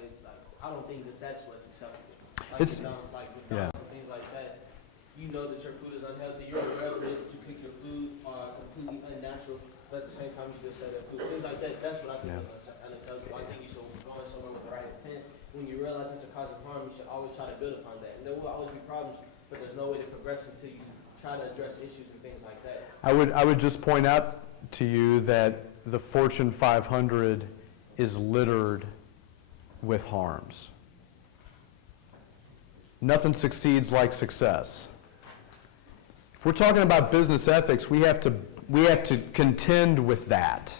I don't think that that's what's acceptable. Like McDonald's and things like that. You know that your food is unhealthy. You're aware of it, that you cook your food completely unnatural. But at the same time, you still sell that food. Things like that. That's what I think is unintelligible. I think you should go in somewhere with the right intent. When you realize that you're causing harm, you should always try to build upon that. And there will always be problems, but there's no way to progress until you try to address issues and things like that. I would just point out to you that the Fortune 500 is littered with harms. Nothing succeeds like success. If we're talking about business ethics, we have to contend with that,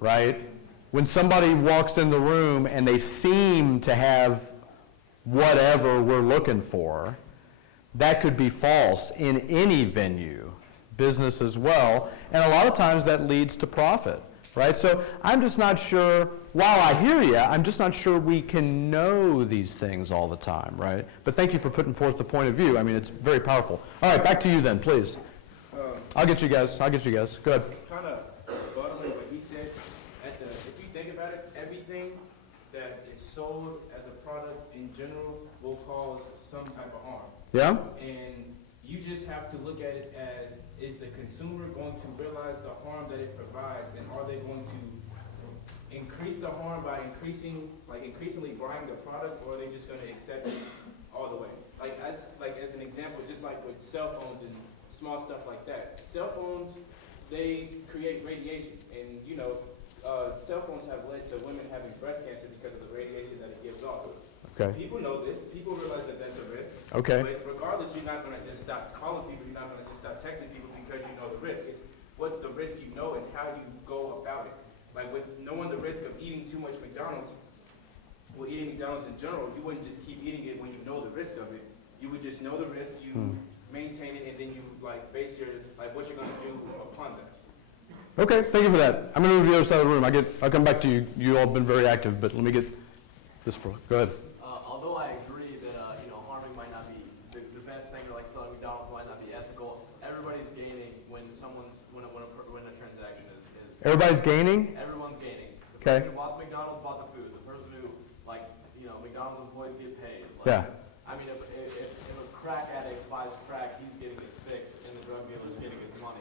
right? When somebody walks in the room and they seem to have whatever we're looking for, that could be false in any venue, business as well, and a lot of times that leads to profit, right? So I'm just not sure, while I hear you, I'm just not sure we can know these things all the time, right? But thank you for putting forth the point of view. I mean, it's very powerful. All right, back to you then, please. I'll get you guys. Go ahead. Kind of buttering what he said. If you think about it, everything that is sold as a product in general will cause some type of harm. Yeah? And you just have to look at it as, is the consumer going to realize the harm that it provides, and are they going to increase the harm by increasingly buying the product, or are they just going to accept it all the way? Like, as like with cell phones and small stuff like that. Cell phones, they create radiation, and you know, cell phones have led to women having breast cancer because of the radiation that it gives off. Okay. People know this. People realize that that's a risk. Okay. But regardless, you're not going to just stop calling people. You're not going to just stop texting people because you know the risk. It's what the risk you know and how you go about it. Like with knowing the risk of eating too much McDonald's, well, eating McDonald's in general, you wouldn't just keep eating it when you know the risk of it. You would just know the risk, you maintain it, and then you like base your like what you're going to do upon that. Okay, thank you for that. I'm going to move to the other side of the room. I'll come back to you. You all have been very active, but let me get this for. Go ahead. Although I agree that harming might not be the best thing, or like selling McDonald's might not be ethical. Everybody's gaining when a transaction is. Everybody's gaining? Everyone's gaining. The Okay. person who bought the McDonald's bought the food. The person who McDonald's employees get paid. Yeah. I mean, if a crack addict buys crack, he's getting his fix, and the drug dealer's getting his money.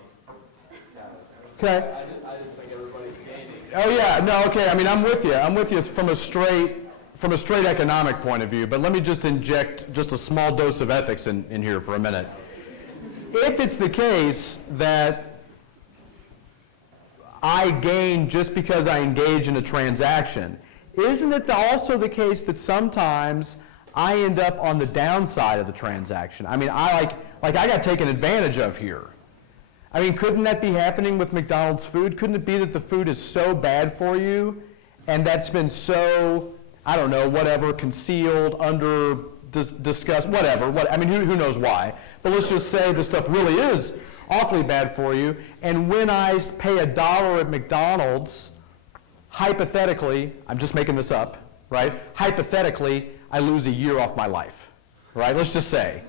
Okay. I just think everybody's gaining. Oh yeah, no, okay. I mean, I'm with you. I'm with you from a straight economic point of view. But let me just inject just a small dose of ethics in here for a minute. If it's the case that I gain just because I engage in a transaction, isn't it also the case that sometimes I end up on the downside of the transaction? I mean, I got taken advantage of here. I mean, couldn't that be happening with McDonald's food? Couldn't it be that the food is so bad for you and that's been so, I don't know, whatever, concealed, discussed, whatever. I mean, who knows why? But let's just say the stuff really is awfully bad for you, and when I pay $1 at McDonald's, hypothetically, I'm just making this up, right? Hypothetically, I lose a year off my life, right? Let's just say.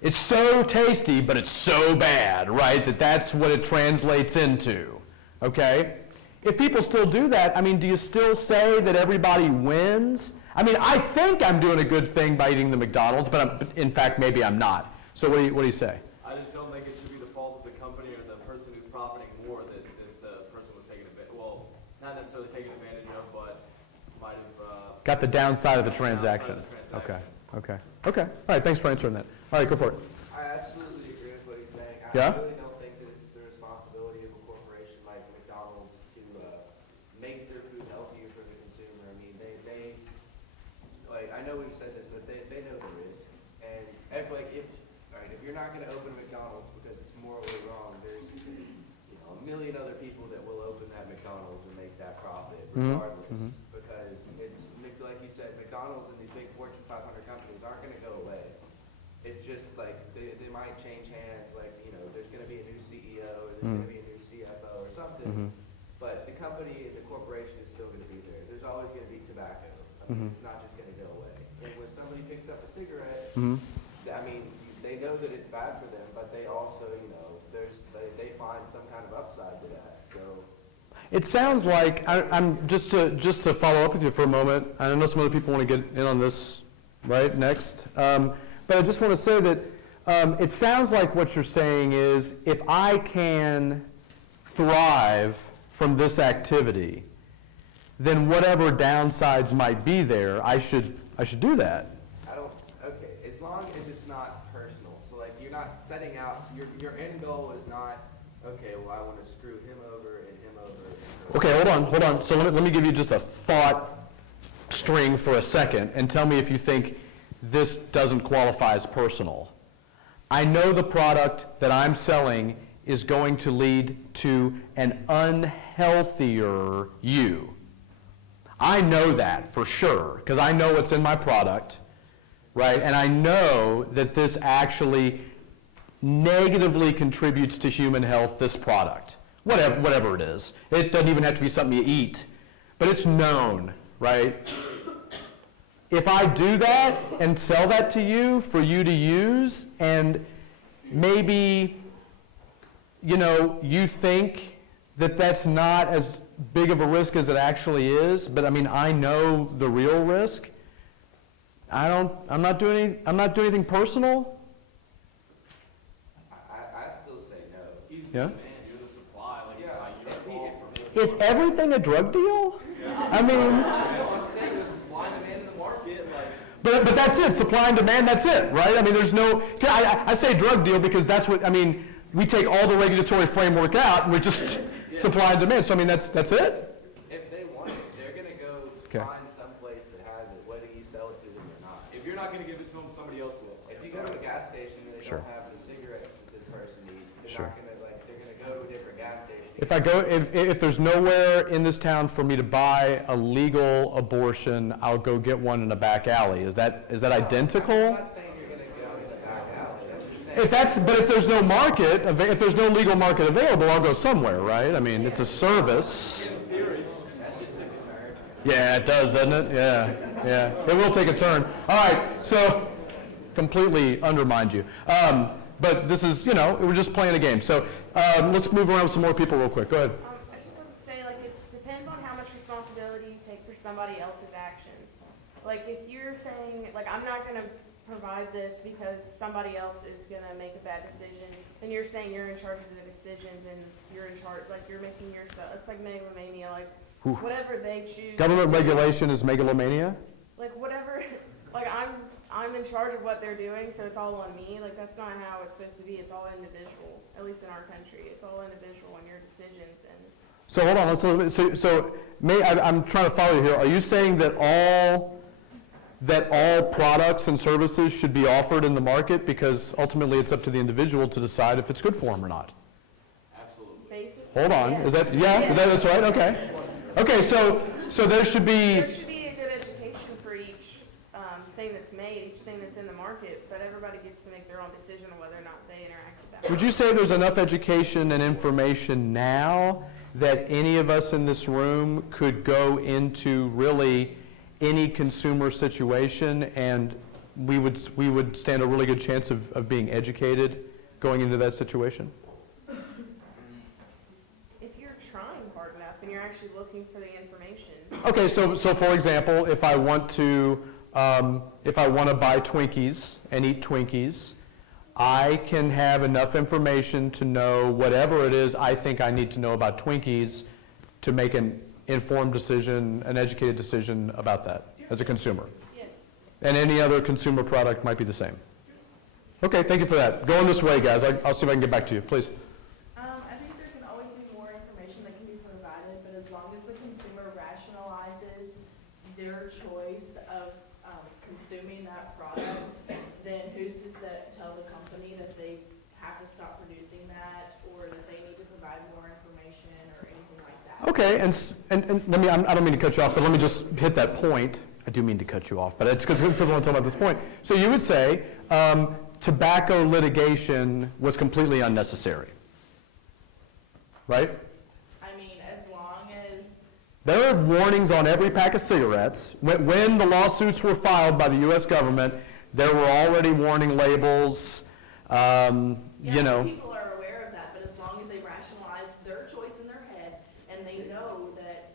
It's so tasty, but it's so bad, right, that's what it translates into, okay? If people still do that, I mean, do you still say that everybody wins? I mean, I think I'm doing a good thing by eating the McDonald's, but in fact, maybe I'm not. So what do you say? I just don't think it should be the fault of the company or the person who's profiting more that the person was taking advantage, well, not necessarily taking advantage of, but might have... Got the downside of the transaction. Okay. All right, thanks for answering that. All right, go for it. I absolutely agree with what he's saying. Yeah? I really don't think that it's the responsibility of a corporation like McDonald's to make their food healthier for the consumer. I mean, they like, I know we've said this, but they know the risk. And if you're not going to open McDonald's because it's morally wrong, there's a million other people that will open that McDonald's and make that profit regardless. Because it's, like you said, McDonald's and these big Fortune 500 companies aren't going to go away. It's just like they might change hands, like, there's going to be a new CEO or there's going to be a new CFO or something. But the company, the corporation is still going to be there. There's always going to be tobacco. I mean, it's not just going to go away. And when somebody picks up a cigarette, I mean, they know that it's bad for them, but they also, they find some kind of upside to that. So. It sounds like, I'm just to follow up with you for a moment, I know some other people want to get in on this, right, next. But I just want to say that it sounds like what you're saying is if I can thrive from this activity, then whatever downsides might be there, I should do that. Okay, as long as it's not personal. So like you're not setting out, your end goal is not, okay, well, I want to screw him over and him over and him over. Okay, hold on. So let me give you just a thought string for a second and tell me if you think this doesn't qualify as personal. I know the product that I'm selling is going to lead to an unhealthier you. I know that for sure, because I know what's in my product, right? And I know that this actually negatively contributes to human health, this product, whatever it is. It doesn't even have to be something you eat, but it's known, right? If I do that and sell that to you for you to use, and maybe, you think that that's not as big of a risk as it actually is, but I mean, I know the real risk. I'm not doing anything personal. I still say no. Yeah? You're the supply, like, it's not your fault for making. Is everything a drug deal? I mean, I'm saying there's a supply and demand in the market. But that's it, supply and demand, that's it, right? I mean, there's no, I say drug deal because that's what, I mean, we take all the regulatory framework out and we just supply and demand. So I mean, that's it? If they want it, they're gonna go Okay. find some place that has it, whether you sell it to them or not. If you're not gonna give it to them, somebody else will. If you go to a gas station and they Sure. don't have the cigarettes that this person needs, they're Sure. not gonna, like, they're gonna go to a different gas station. If there's nowhere in this town for me to buy a legal abortion, I'll go get one in a back alley. Is that I'm identical? not saying you're gonna go in the back alley, I'm just saying. But if there's no market, if there's no legal market available, I'll go somewhere, right? I mean, it's a service. Yeah, it does, doesn't it? Yeah. It will take a turn. All right, so completely undermined you. But this is, we're just playing a game. So let's move around with some more people real quick. Go ahead. I just want to say, like, it depends on how much responsibility you take for somebody else's actions. Like, if you're saying, like, I'm not going to provide this because somebody else is going to make a bad decision, then you're saying you're in charge of the decisions and you're in charge, like, you're making yourself, it's like megalomania, like, whatever they choose. Government regulation is megalomania? Like, whatever, like, I'm in charge of what they're doing, so it's all on me. Like, that's not how it's supposed to be. It's all individuals, at least in our country. It's all individual in your decisions. And So hold on. I'm trying to follow you here. Are you saying that all products and services should be offered in the market because ultimately it's up to the individual to decide if it's good for them or not? basically, Hold on. yeah. Is that that's right? Okay. Okay. So there should be. There should be a good education for each thing that's made, each thing that's in the market, but everybody gets to make their own decision on whether or not they interact with that. Would you say there's enough education and information now that any of us in this room could go into really any consumer situation and we would stand a really good chance of being educated going into that situation? If you're trying hard enough and you're actually looking for the information. Okay, so for example, if I want to buy Twinkies and eat Twinkies, I can have enough information to know whatever it is I think I need to know about Twinkies to make an informed decision, an educated decision about that as a consumer. Yeah. And any other consumer product might be the same. Okay, thank you for that. Going this way, guys. I'll see if I can get back to you, please. I think there can always be more information that can be provided, but as long as the consumer rationalizes their choice of consuming that product, then who's to tell the company that they have to stop producing that or that they need to provide more information or anything like that? Okay, and let me, I don't mean to cut you off, but let me just hit that point. I do mean to cut you off, but it's because it doesn't want to talk about this point. So you would say tobacco litigation was completely unnecessary, right? I mean, as long as There are warnings on every pack of cigarettes. When the lawsuits were filed by the U.S. government, there were already warning labels, people are aware of that, but as long as they rationalize their choice in their head and they know that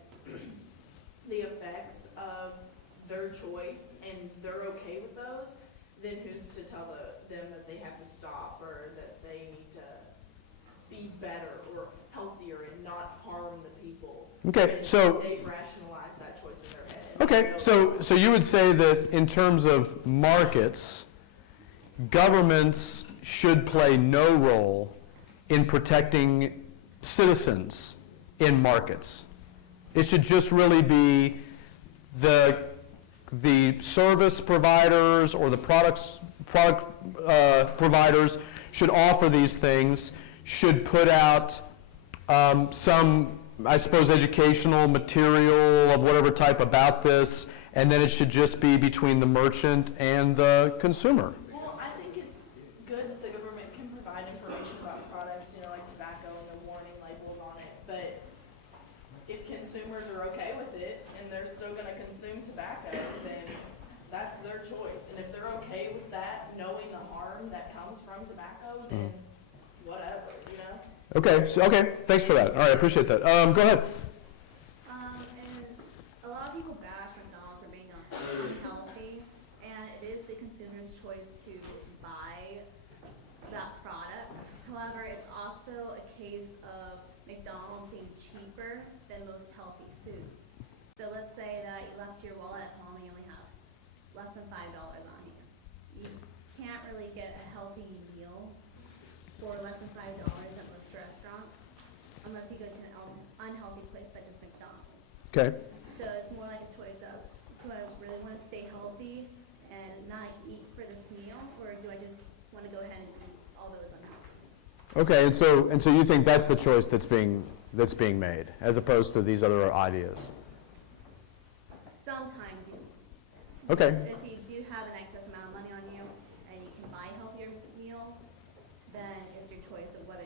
the effects of their choice and they're okay with those, then who's to tell them that they have to stop or that they need to be better or healthier and not harm the people? Okay, when so- they've rationalized that choice in their head. Okay, so you would say that in terms of markets, governments should play no role in protecting citizens in markets. It should just really be the service providers or the product providers should offer these things, should put out some, I suppose, educational material of whatever type about this, and then it should just be between the merchant and the consumer. Well, I think it's good that the government can provide information about products, like tobacco and the warning labels on it, but if consumers are okay with it and they're still gonna consume tobacco, then that's their choice. And if they're okay with that, knowing the harm that comes from tobacco, then whatever, Okay, thanks for that. All right, I appreciate that. Go ahead. And a lot of people bash McDonald's for being unhealthy, and it is the consumer's choice to buy that product. However, it's also a case of McDonald's being cheaper than most healthy foods. So let's say that you left your wallet at home and you only have less than $5 on you. You can't really get a healthy meal for less than $5 at most restaurants, unless you go to an unhealthy place such as McDonald's. Okay. So it's more like a choice of, do I really want to stay healthy and not eat for this meal, or do I just want to go ahead and eat all those unhealthy? Okay, and so you think that's the choice that's being made, as opposed to these other ideas? Sometimes you. Okay. If you do have an excess amount of money on you and you can buy healthier meals, then it's your choice of whether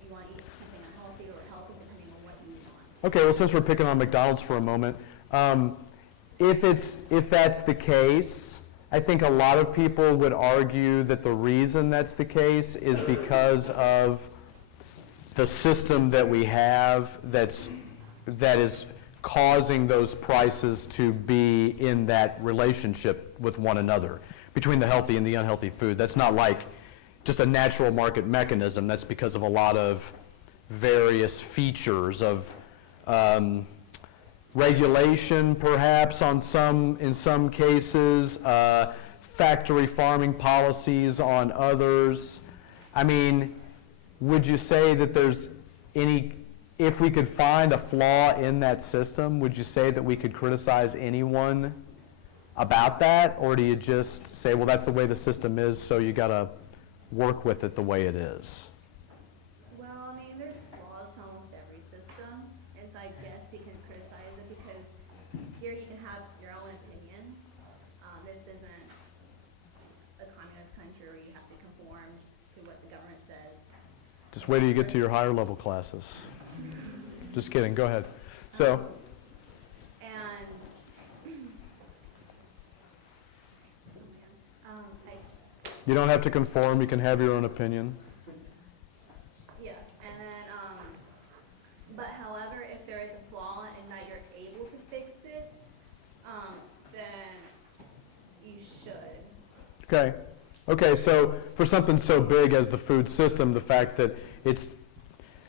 you want to eat something unhealthy or healthy, depending on what you want. Okay, well, since we're picking on McDonald's for a moment, if that's the case, I think a lot of people would argue that the reason that's the case is because of the system that we have that is causing those prices to be in that relationship with one another, between the healthy and the unhealthy food. That's not like just a natural market mechanism. That's because of a lot of various features of regulation, perhaps, in some cases, factory farming policies on others. I mean, would you say that there's if we could find a flaw in that system, would you say that we could criticize anyone about that? Or do you just say, well, that's the way the system is, so you got to work with it the way it is? Well, I mean, there's flaws to almost every system, and so I guess you can criticize it because here you can have your own opinion. This isn't a communist country where you have to conform to what the government says. Just wait till you get to your higher level classes. Just kidding, go ahead. So, you don't have to conform, you can have your own opinion. Yes, and then, but however, if there is a flaw and that you're able to fix it, then you should. Okay. Okay, so for something so big as the food system, the fact that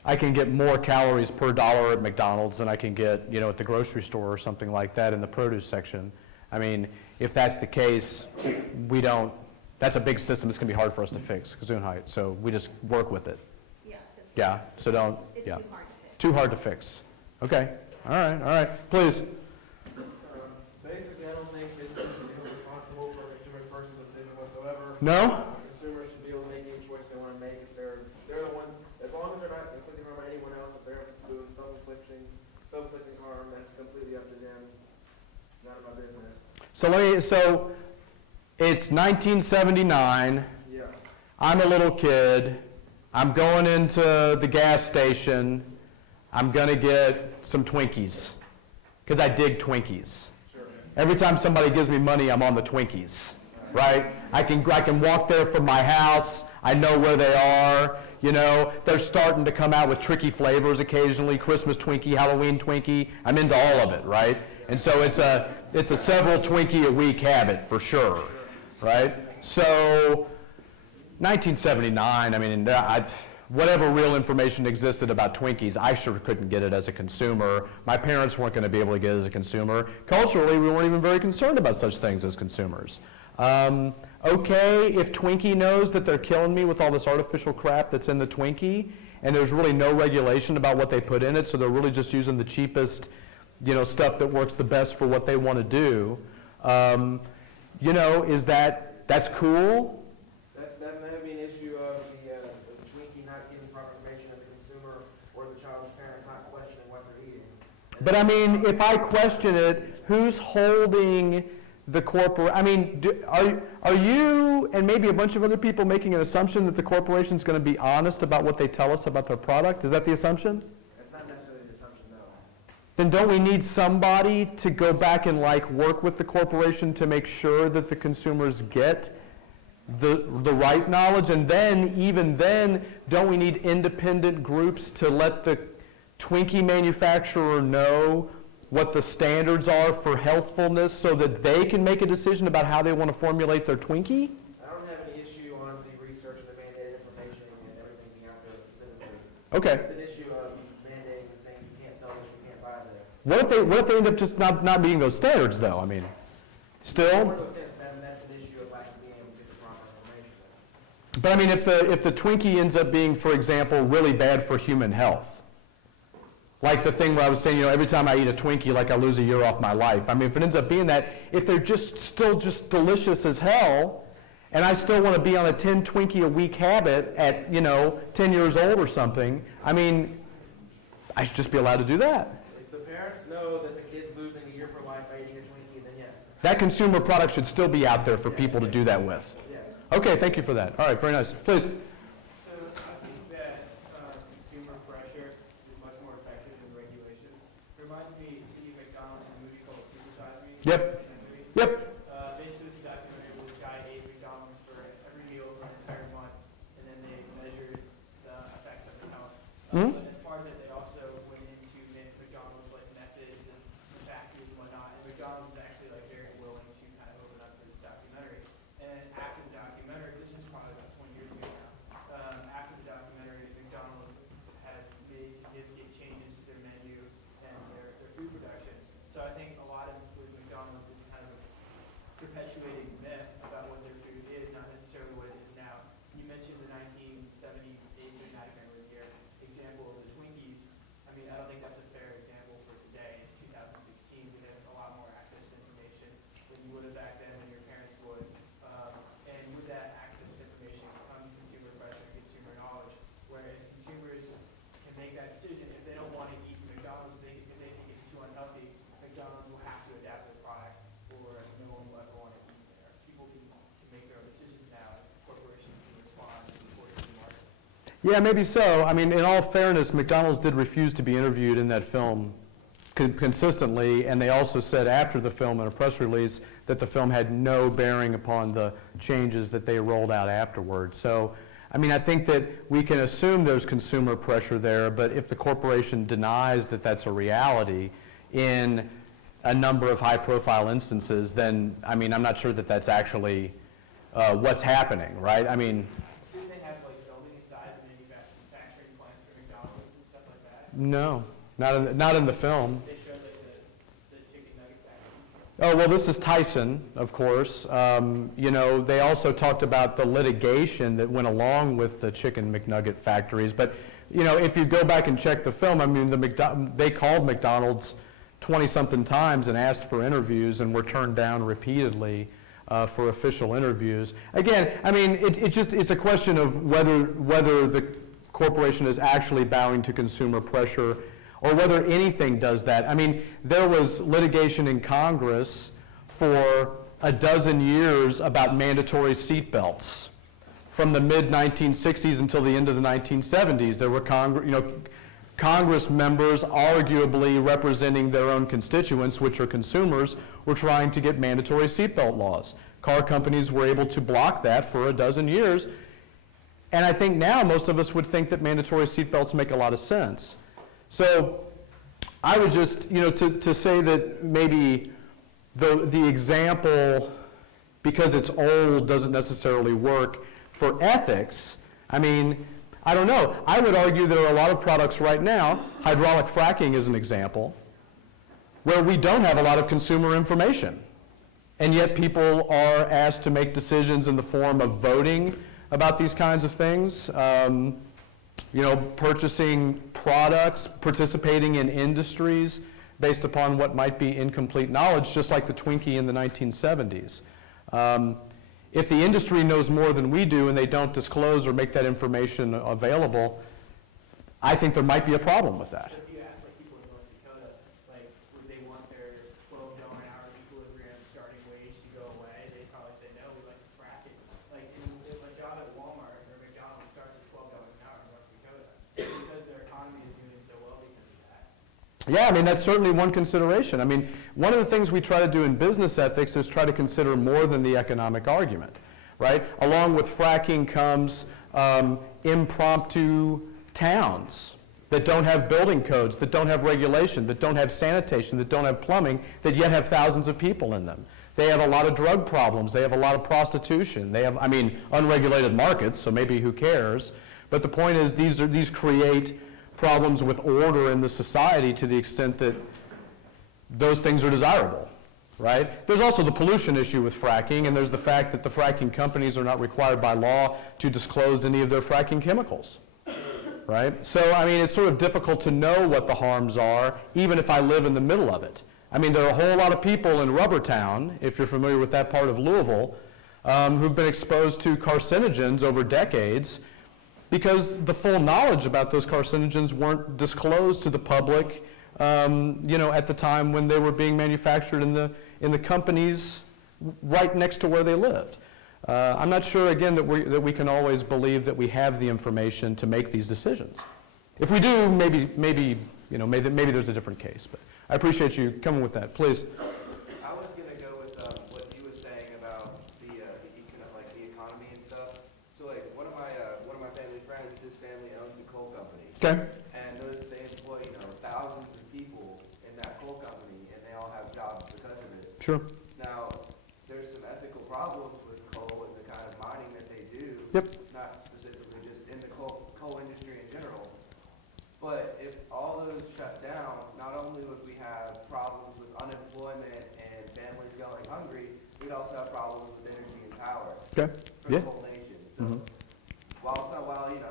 I can get more calories per dollar at McDonald's than I can get, at the grocery store or something like that in the produce section. I mean, if that's the case, that's a big system. It's going to be hard for us to fix, Gesundheit. So we just work with it. Yeah. Yeah, so don't, It's yeah. too hard to fix. Too hard to fix. Okay, all right, please. Basically, I don't think business should be responsible for a consumer's personal decision whatsoever. No? Consumers should be able to make any choice they want to make if they're the ones, as long as they're not inflicting harm on anyone else, if they're doing self-inflicting harm, that's completely up to them. None of my business. So it's 1979. Yeah. I'm a little kid. I'm going into the gas station. I'm going to get some Twinkies because I dig Twinkies. Sure. Every time somebody gives me money, I'm on the Twinkies, right? I can walk there from my house. I know where they are. They're starting to come out with tricky flavors occasionally, Christmas Twinkie, Halloween Twinkie. I'm into all of it, right? And so it's a several Twinkie a week habit for sure, right? So 1979, I mean, whatever real information existed about Twinkies, I sure couldn't get it as a consumer. My parents weren't going to be able to get it as a consumer. Culturally, we weren't even very concerned about such things as consumers. Okay, if Twinkie knows that they're killing me with all this artificial crap that's in the Twinkie, and there's really no regulation about what they put in it, so they're really just using the cheapest, stuff that works the best for what they want to do, that's cool? That may be an issue of the Twinkie not giving proper information to the consumer or the child's parents not questioning what they're eating. But I mean, if I question it, who's holding the corporate? I mean, are you and maybe a bunch of other people making an assumption that the corporation's going to be honest about what they tell us about their product? Is that the assumption? That's not necessarily the assumption, no. Then don't we need somebody to go back and work with the corporation to make sure that the consumers get the right knowledge? And then, even then, don't we need independent groups to let the Twinkie manufacturer know what the standards are for healthfulness so that they can make a decision about how they want to formulate their Twinkie? I don't have any issue on the research and the mandated information and everything being out there specifically. Okay. It's an issue of mandating and saying you can't sell this, you can't buy this. What if they end up just not meeting those standards, though? I mean, still? Those standards But I mean, if the Twinkie ends up being, for example, really bad for human health, like the thing where I was saying, every time I eat a Twinkie, like I lose a year off my life. I mean, if it ends up being that, if they're still delicious as hell, and I still want to be on a 10 Twinkie a week habit at, 10 years old or something, I mean, I should just be allowed to do that. If the parents know that the kid's losing a year for life by eating a Twinkie, then yes. That consumer product should still be out there for people to do that with. Okay, thank you for that. All right, very nice. Please. So I think that consumer pressure is much more effective than regulations. It reminds me of McDonald's and a movie called Supersize Me. Yep. Yep. Basically, it's a documentary where this guy ate McDonald's for every meal for an entire month, and then they measured the effects of his health. Mhm. But as part of it, they also went into McDonald's methods and the factories and whatnot. And McDonald's is actually very willing to kind of open up for this documentary. And after the documentary, this is probably about 20 years ago now. After the documentary, McDonald's has made significant changes to their menu and their food production. So I think a lot of with McDonald's is kind of a perpetuating myth about what their food is, not necessarily what it is now. You mentioned the 1978 I can't remember the year, example of the Twinkies. I mean, I don't think that's a fair example for today. It's 2016. We have a lot more access to information than you would have back then, than your parents would. And with that access to information comes consumer pressure and consumer knowledge, whereas consumers can make that decision. If they don't want to eat McDonald's, if they think it's too unhealthy, McDonald's will have to adapt their product, or no one will ever want to eat there. People can make their own decisions now. Corporations can respond according to the market. Yeah, maybe so. I mean, in all fairness, McDonald's did refuse to be interviewed in that film consistently, and they also said after the film in a press release that the film had no bearing upon the changes that they rolled out afterward. So, I mean, I think that we can assume there's consumer pressure there, but if the corporation denies that that's a reality in a number of high-profile instances, then, I mean, I'm not sure that that's actually what's happening, right? I mean, Didn't they have building inside the manufacturing plants for McDonald's and stuff like that? no, not in the film. They showed the chicken nugget factory. Oh, well, this is Tyson, of course. They also talked about the litigation that went along with the chicken McNugget factories. But, if you go back and check the film, I mean, they called McDonald's 20-something times and asked for interviews and were turned down repeatedly for official interviews. Again, I mean, it's a question of whether the corporation is actually bowing to consumer pressure or whether anything does that. I mean, there was litigation in Congress for a dozen years about mandatory seatbelts. From the mid-1960s until the end of the 1970s, there were Congress members arguably representing their own constituents, which are consumers, were trying to get mandatory seatbelt laws. Car companies were able to block that for a dozen years. And I think now most of us would think that mandatory seatbelts make a lot of sense. So I would just, to say that maybe the example, because it's old, doesn't necessarily work for ethics. I mean, I don't know. I would argue there are a lot of products right now, hydraulic fracking is an example, where we don't have a lot of consumer information. And yet people are asked to make decisions in the form of voting about these kinds of things. Purchasing products, participating in industries based upon what might be incomplete knowledge, just like the Twinkie in the 1970s. If the industry knows more than we do and they don't disclose or make that information available, I think there might be a problem with that. If you ask people in North Dakota, would they want their $12 an hour equilibrium starting wage to go away? They'd probably say no, we'd like to frack it. If a job at Walmart or McDonald's starts at $12 an hour in North Dakota, because their economy is doing so well because of that. Yeah, I mean, that's certainly one consideration. I mean, one of the things we try to do in business ethics is try to consider more than the economic argument, right? Along with fracking comes impromptu towns that don't have building codes, that don't have regulation, that don't have sanitation, that don't have plumbing, that yet have thousands of people in them. They have a lot of drug problems. They have a lot of prostitution. They have, unregulated markets, so maybe who cares? But the point is these create problems with order in the society to the extent that those things are desirable, right? There's also the pollution issue with fracking, and there's the fact that the fracking companies are not required by law to disclose any of their fracking chemicals, right? So, I mean, it's sort of difficult to know what the harms are, even if I live in the middle of it. I mean, there are a whole lot of people in Rubbertown, if you're familiar with that part of Louisville, who've been exposed to carcinogens over decades because the full knowledge about those carcinogens weren't disclosed to the public, at the time when they were being manufactured in the companies right next to where they lived. I'm not sure, again, that we can always believe that we have the information to make these decisions. If we do, maybe there's a different case. But I appreciate you coming with that. Please. I was gonna go with what you were saying about the economy and stuff. So like one of my family friends, his family owns a coal company. Okay. And they employ thousands of people in that coal company, and they all have jobs because of it. Sure. Now there's some ethical problems with coal and the kind of mining that they do. Yep. Not specifically just in the coal industry in general. But if all those shut down, not only would we have problems with unemployment and families going hungry, we'd also have problems with energy and power Okay. for the whole nation. So while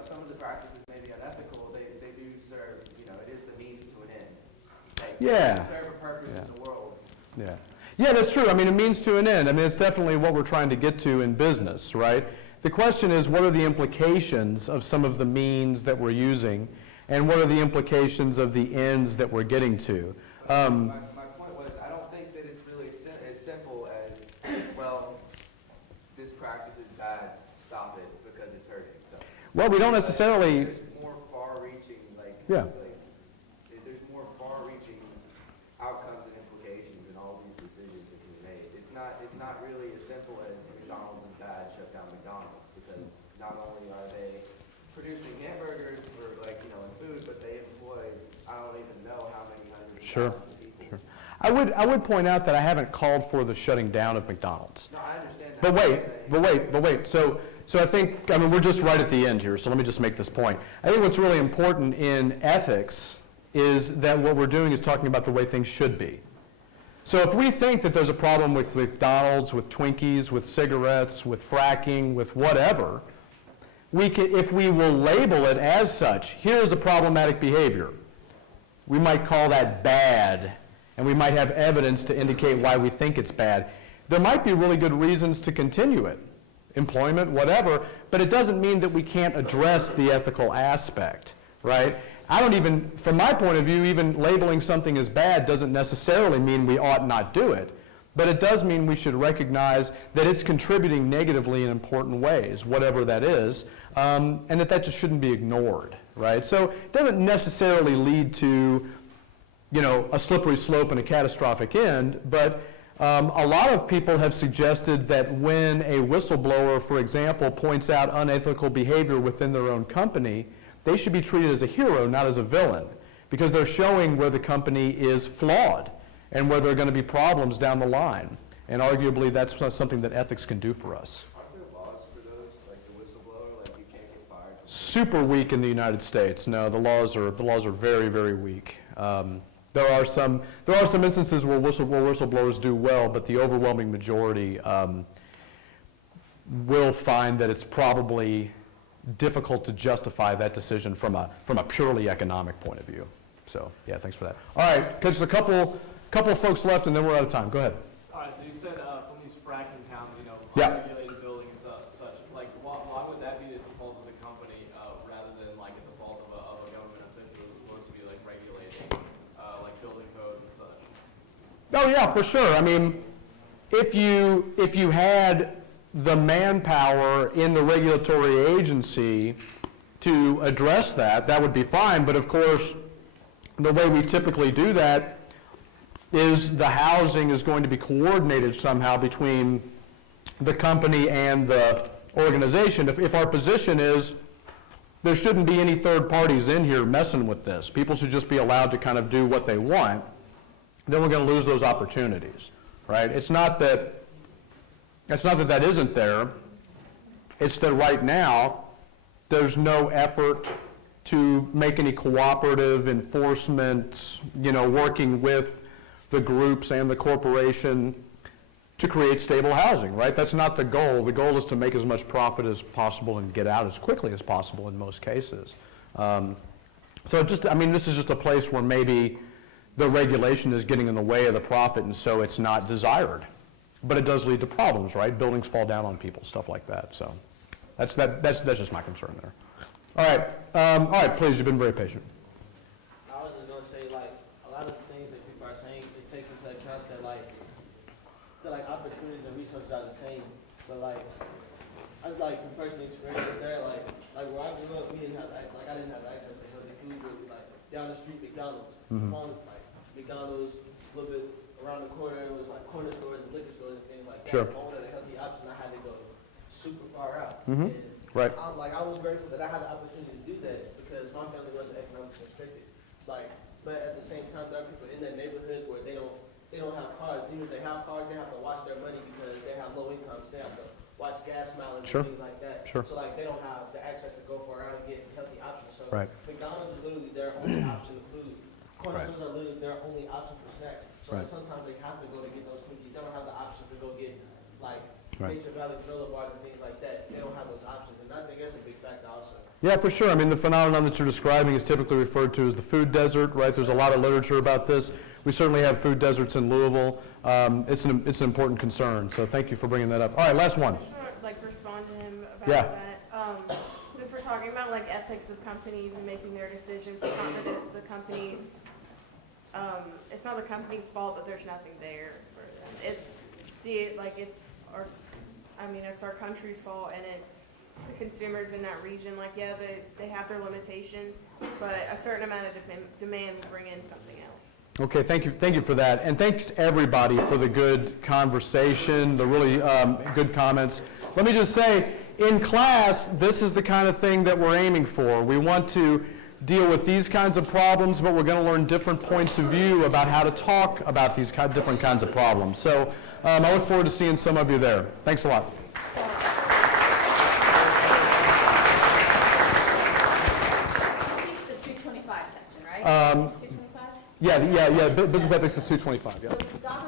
some of the practices may be unethical, they do serve, it is the means to an end. They serve a purpose in the world. Yeah. Yeah, that's true. I mean, it means to an end. I mean, it's definitely what we're trying to get to in business, right? The question is, what are the implications of some of the means that we're using, and what are the implications of the ends that we're getting to? My point was, I don't think that it's really as simple as, well, this practice is bad, stop it because it's hurting. So, Well, we don't necessarily. There's more far-reaching, there's more far-reaching outcomes and implications in all these decisions that can be made. It's not really as simple as McDonald's is bad, shut down McDonald's, because not only are they producing hamburgers for and food, but they employ, I don't even know how many hundreds of thousands of people. Sure. I would point out that I haven't called for the shutting down of McDonald's. No, I understand that. But wait. So I think, we're just right at the end here, so let me just make this point. I think what's really important in ethics is that what we're doing is talking about the way things should be. So if we think that there's a problem with McDonald's, with Twinkies, with cigarettes, with fracking, with whatever, if we will label it as such, here's a problematic behavior. We might call that bad, and we might have evidence to indicate why we think it's bad. There might be really good reasons to continue it, employment, whatever, but it doesn't mean that we can't address the ethical aspect, right? From my point of view, even labeling something as bad doesn't necessarily mean we ought not do it. But it does mean we should recognize that it's contributing negatively in important ways, whatever that is, and that just shouldn't be ignored, right? So it doesn't necessarily lead to, a slippery slope and a catastrophic end, but a lot of people have suggested that when a whistleblower, for example, points out unethical behavior within their own company, they should be treated as a hero, not as a villain, because they're showing where the company is flawed and where there are going to be problems down the line. And arguably, that's something that ethics can do for us. Aren't there laws for those, like the whistleblower, like you can't get fired? Super weak in the United States. No, the laws are very, very weak. There are some instances where whistleblowers do well, but the overwhelming majority will find that it's probably difficult to justify that decision from a purely economic point of view. So, yeah, thanks for that. All right, just a couple of folks left, and then we're out of time. Go ahead. All right, so you said from these fracking towns, Yeah. unregulated buildings, such, why would that be the default of the company rather than like a default of a government official who's supposed to be regulating building codes and such? Oh yeah, for sure. I mean, if you had the manpower in the regulatory agency to address that, that would be fine. But of course, the way we typically do that is the housing is going to be coordinated somehow between the company and the organization. If our position is there shouldn't be any third parties in here messing with this, people should just be allowed to kind of do what they want, then we're going to lose those opportunities, right? It's not that that isn't there. It's that right now there's no effort to make any cooperative enforcement, working with the groups and the corporation to create stable housing, right? That's not the goal. The goal is to make as much profit as possible and get out as quickly as possible in most cases. So just, I mean, this is just a place where maybe the regulation is getting in the way of the profit, and so it's not desired. But it does lead to problems, right? Buildings fall down on people, stuff like that. So that's just my concern there. All right, please, you've been very patient. I was just gonna say, like, a lot of the things that people are saying, it takes into account that like opportunities and resources are the same, but like, I like from personal experience there, like where I grew up, we didn't have, like, I didn't have access to healthy food, with, like, down the street McDonald's, like, McDonald's, a little bit around the corner, it was like corner stores and liquor stores and things like that. Sure. If I wanted a healthy option, I had to go super far out. Mhm. And Right. I was grateful that I had the opportunity to do that because my family wasn't economically restricted. Like, but at the same time, there are people in that neighborhood where they don't have cars. Even if they have cars, they have to watch their money because they have low incomes. They have to watch gas mileage Sure. and things like that. Sure. So like they don't have the access to go far out and get healthy options. So Right. McDonald's is literally their only option of food. Corner Right. stores are literally their only option for snacks. So Right. like, sometimes they have to go to get those cookies. They don't have the option to go get like Right. Nature Valley granola bars and things like that. They don't have those options, and I think that's a big factor also. Yeah, for sure. I mean, the phenomenon that you're describing is typically referred to as the food desert, right? There's a lot of literature about this. We certainly have food deserts in Louisville. It's an important concern, so thank you for bringing that up. All right, last one. I just want to, like, respond to him about Yeah. that. Since we're talking about, like, ethics of companies and making their decisions, it's not the company's, it's not the company's fault that there's nothing there for them. It's it's our country's fault, and it's the consumers in that region. Like, yeah, they have their limitations, but a certain amount of demand will bring in something else. Okay, thank you for that. And thanks, everybody, for the good conversation, the really good comments. Let me just say, in class, this is the kind of thing that we're aiming for. We want to deal with these kinds of problems, but we're going to learn different points of view about how to talk about these different kinds of problems. So I look forward to seeing some of you there. Thanks a lot. You teach the 225 section, right? 225? Yeah, business ethics is 225, yeah. So Dr.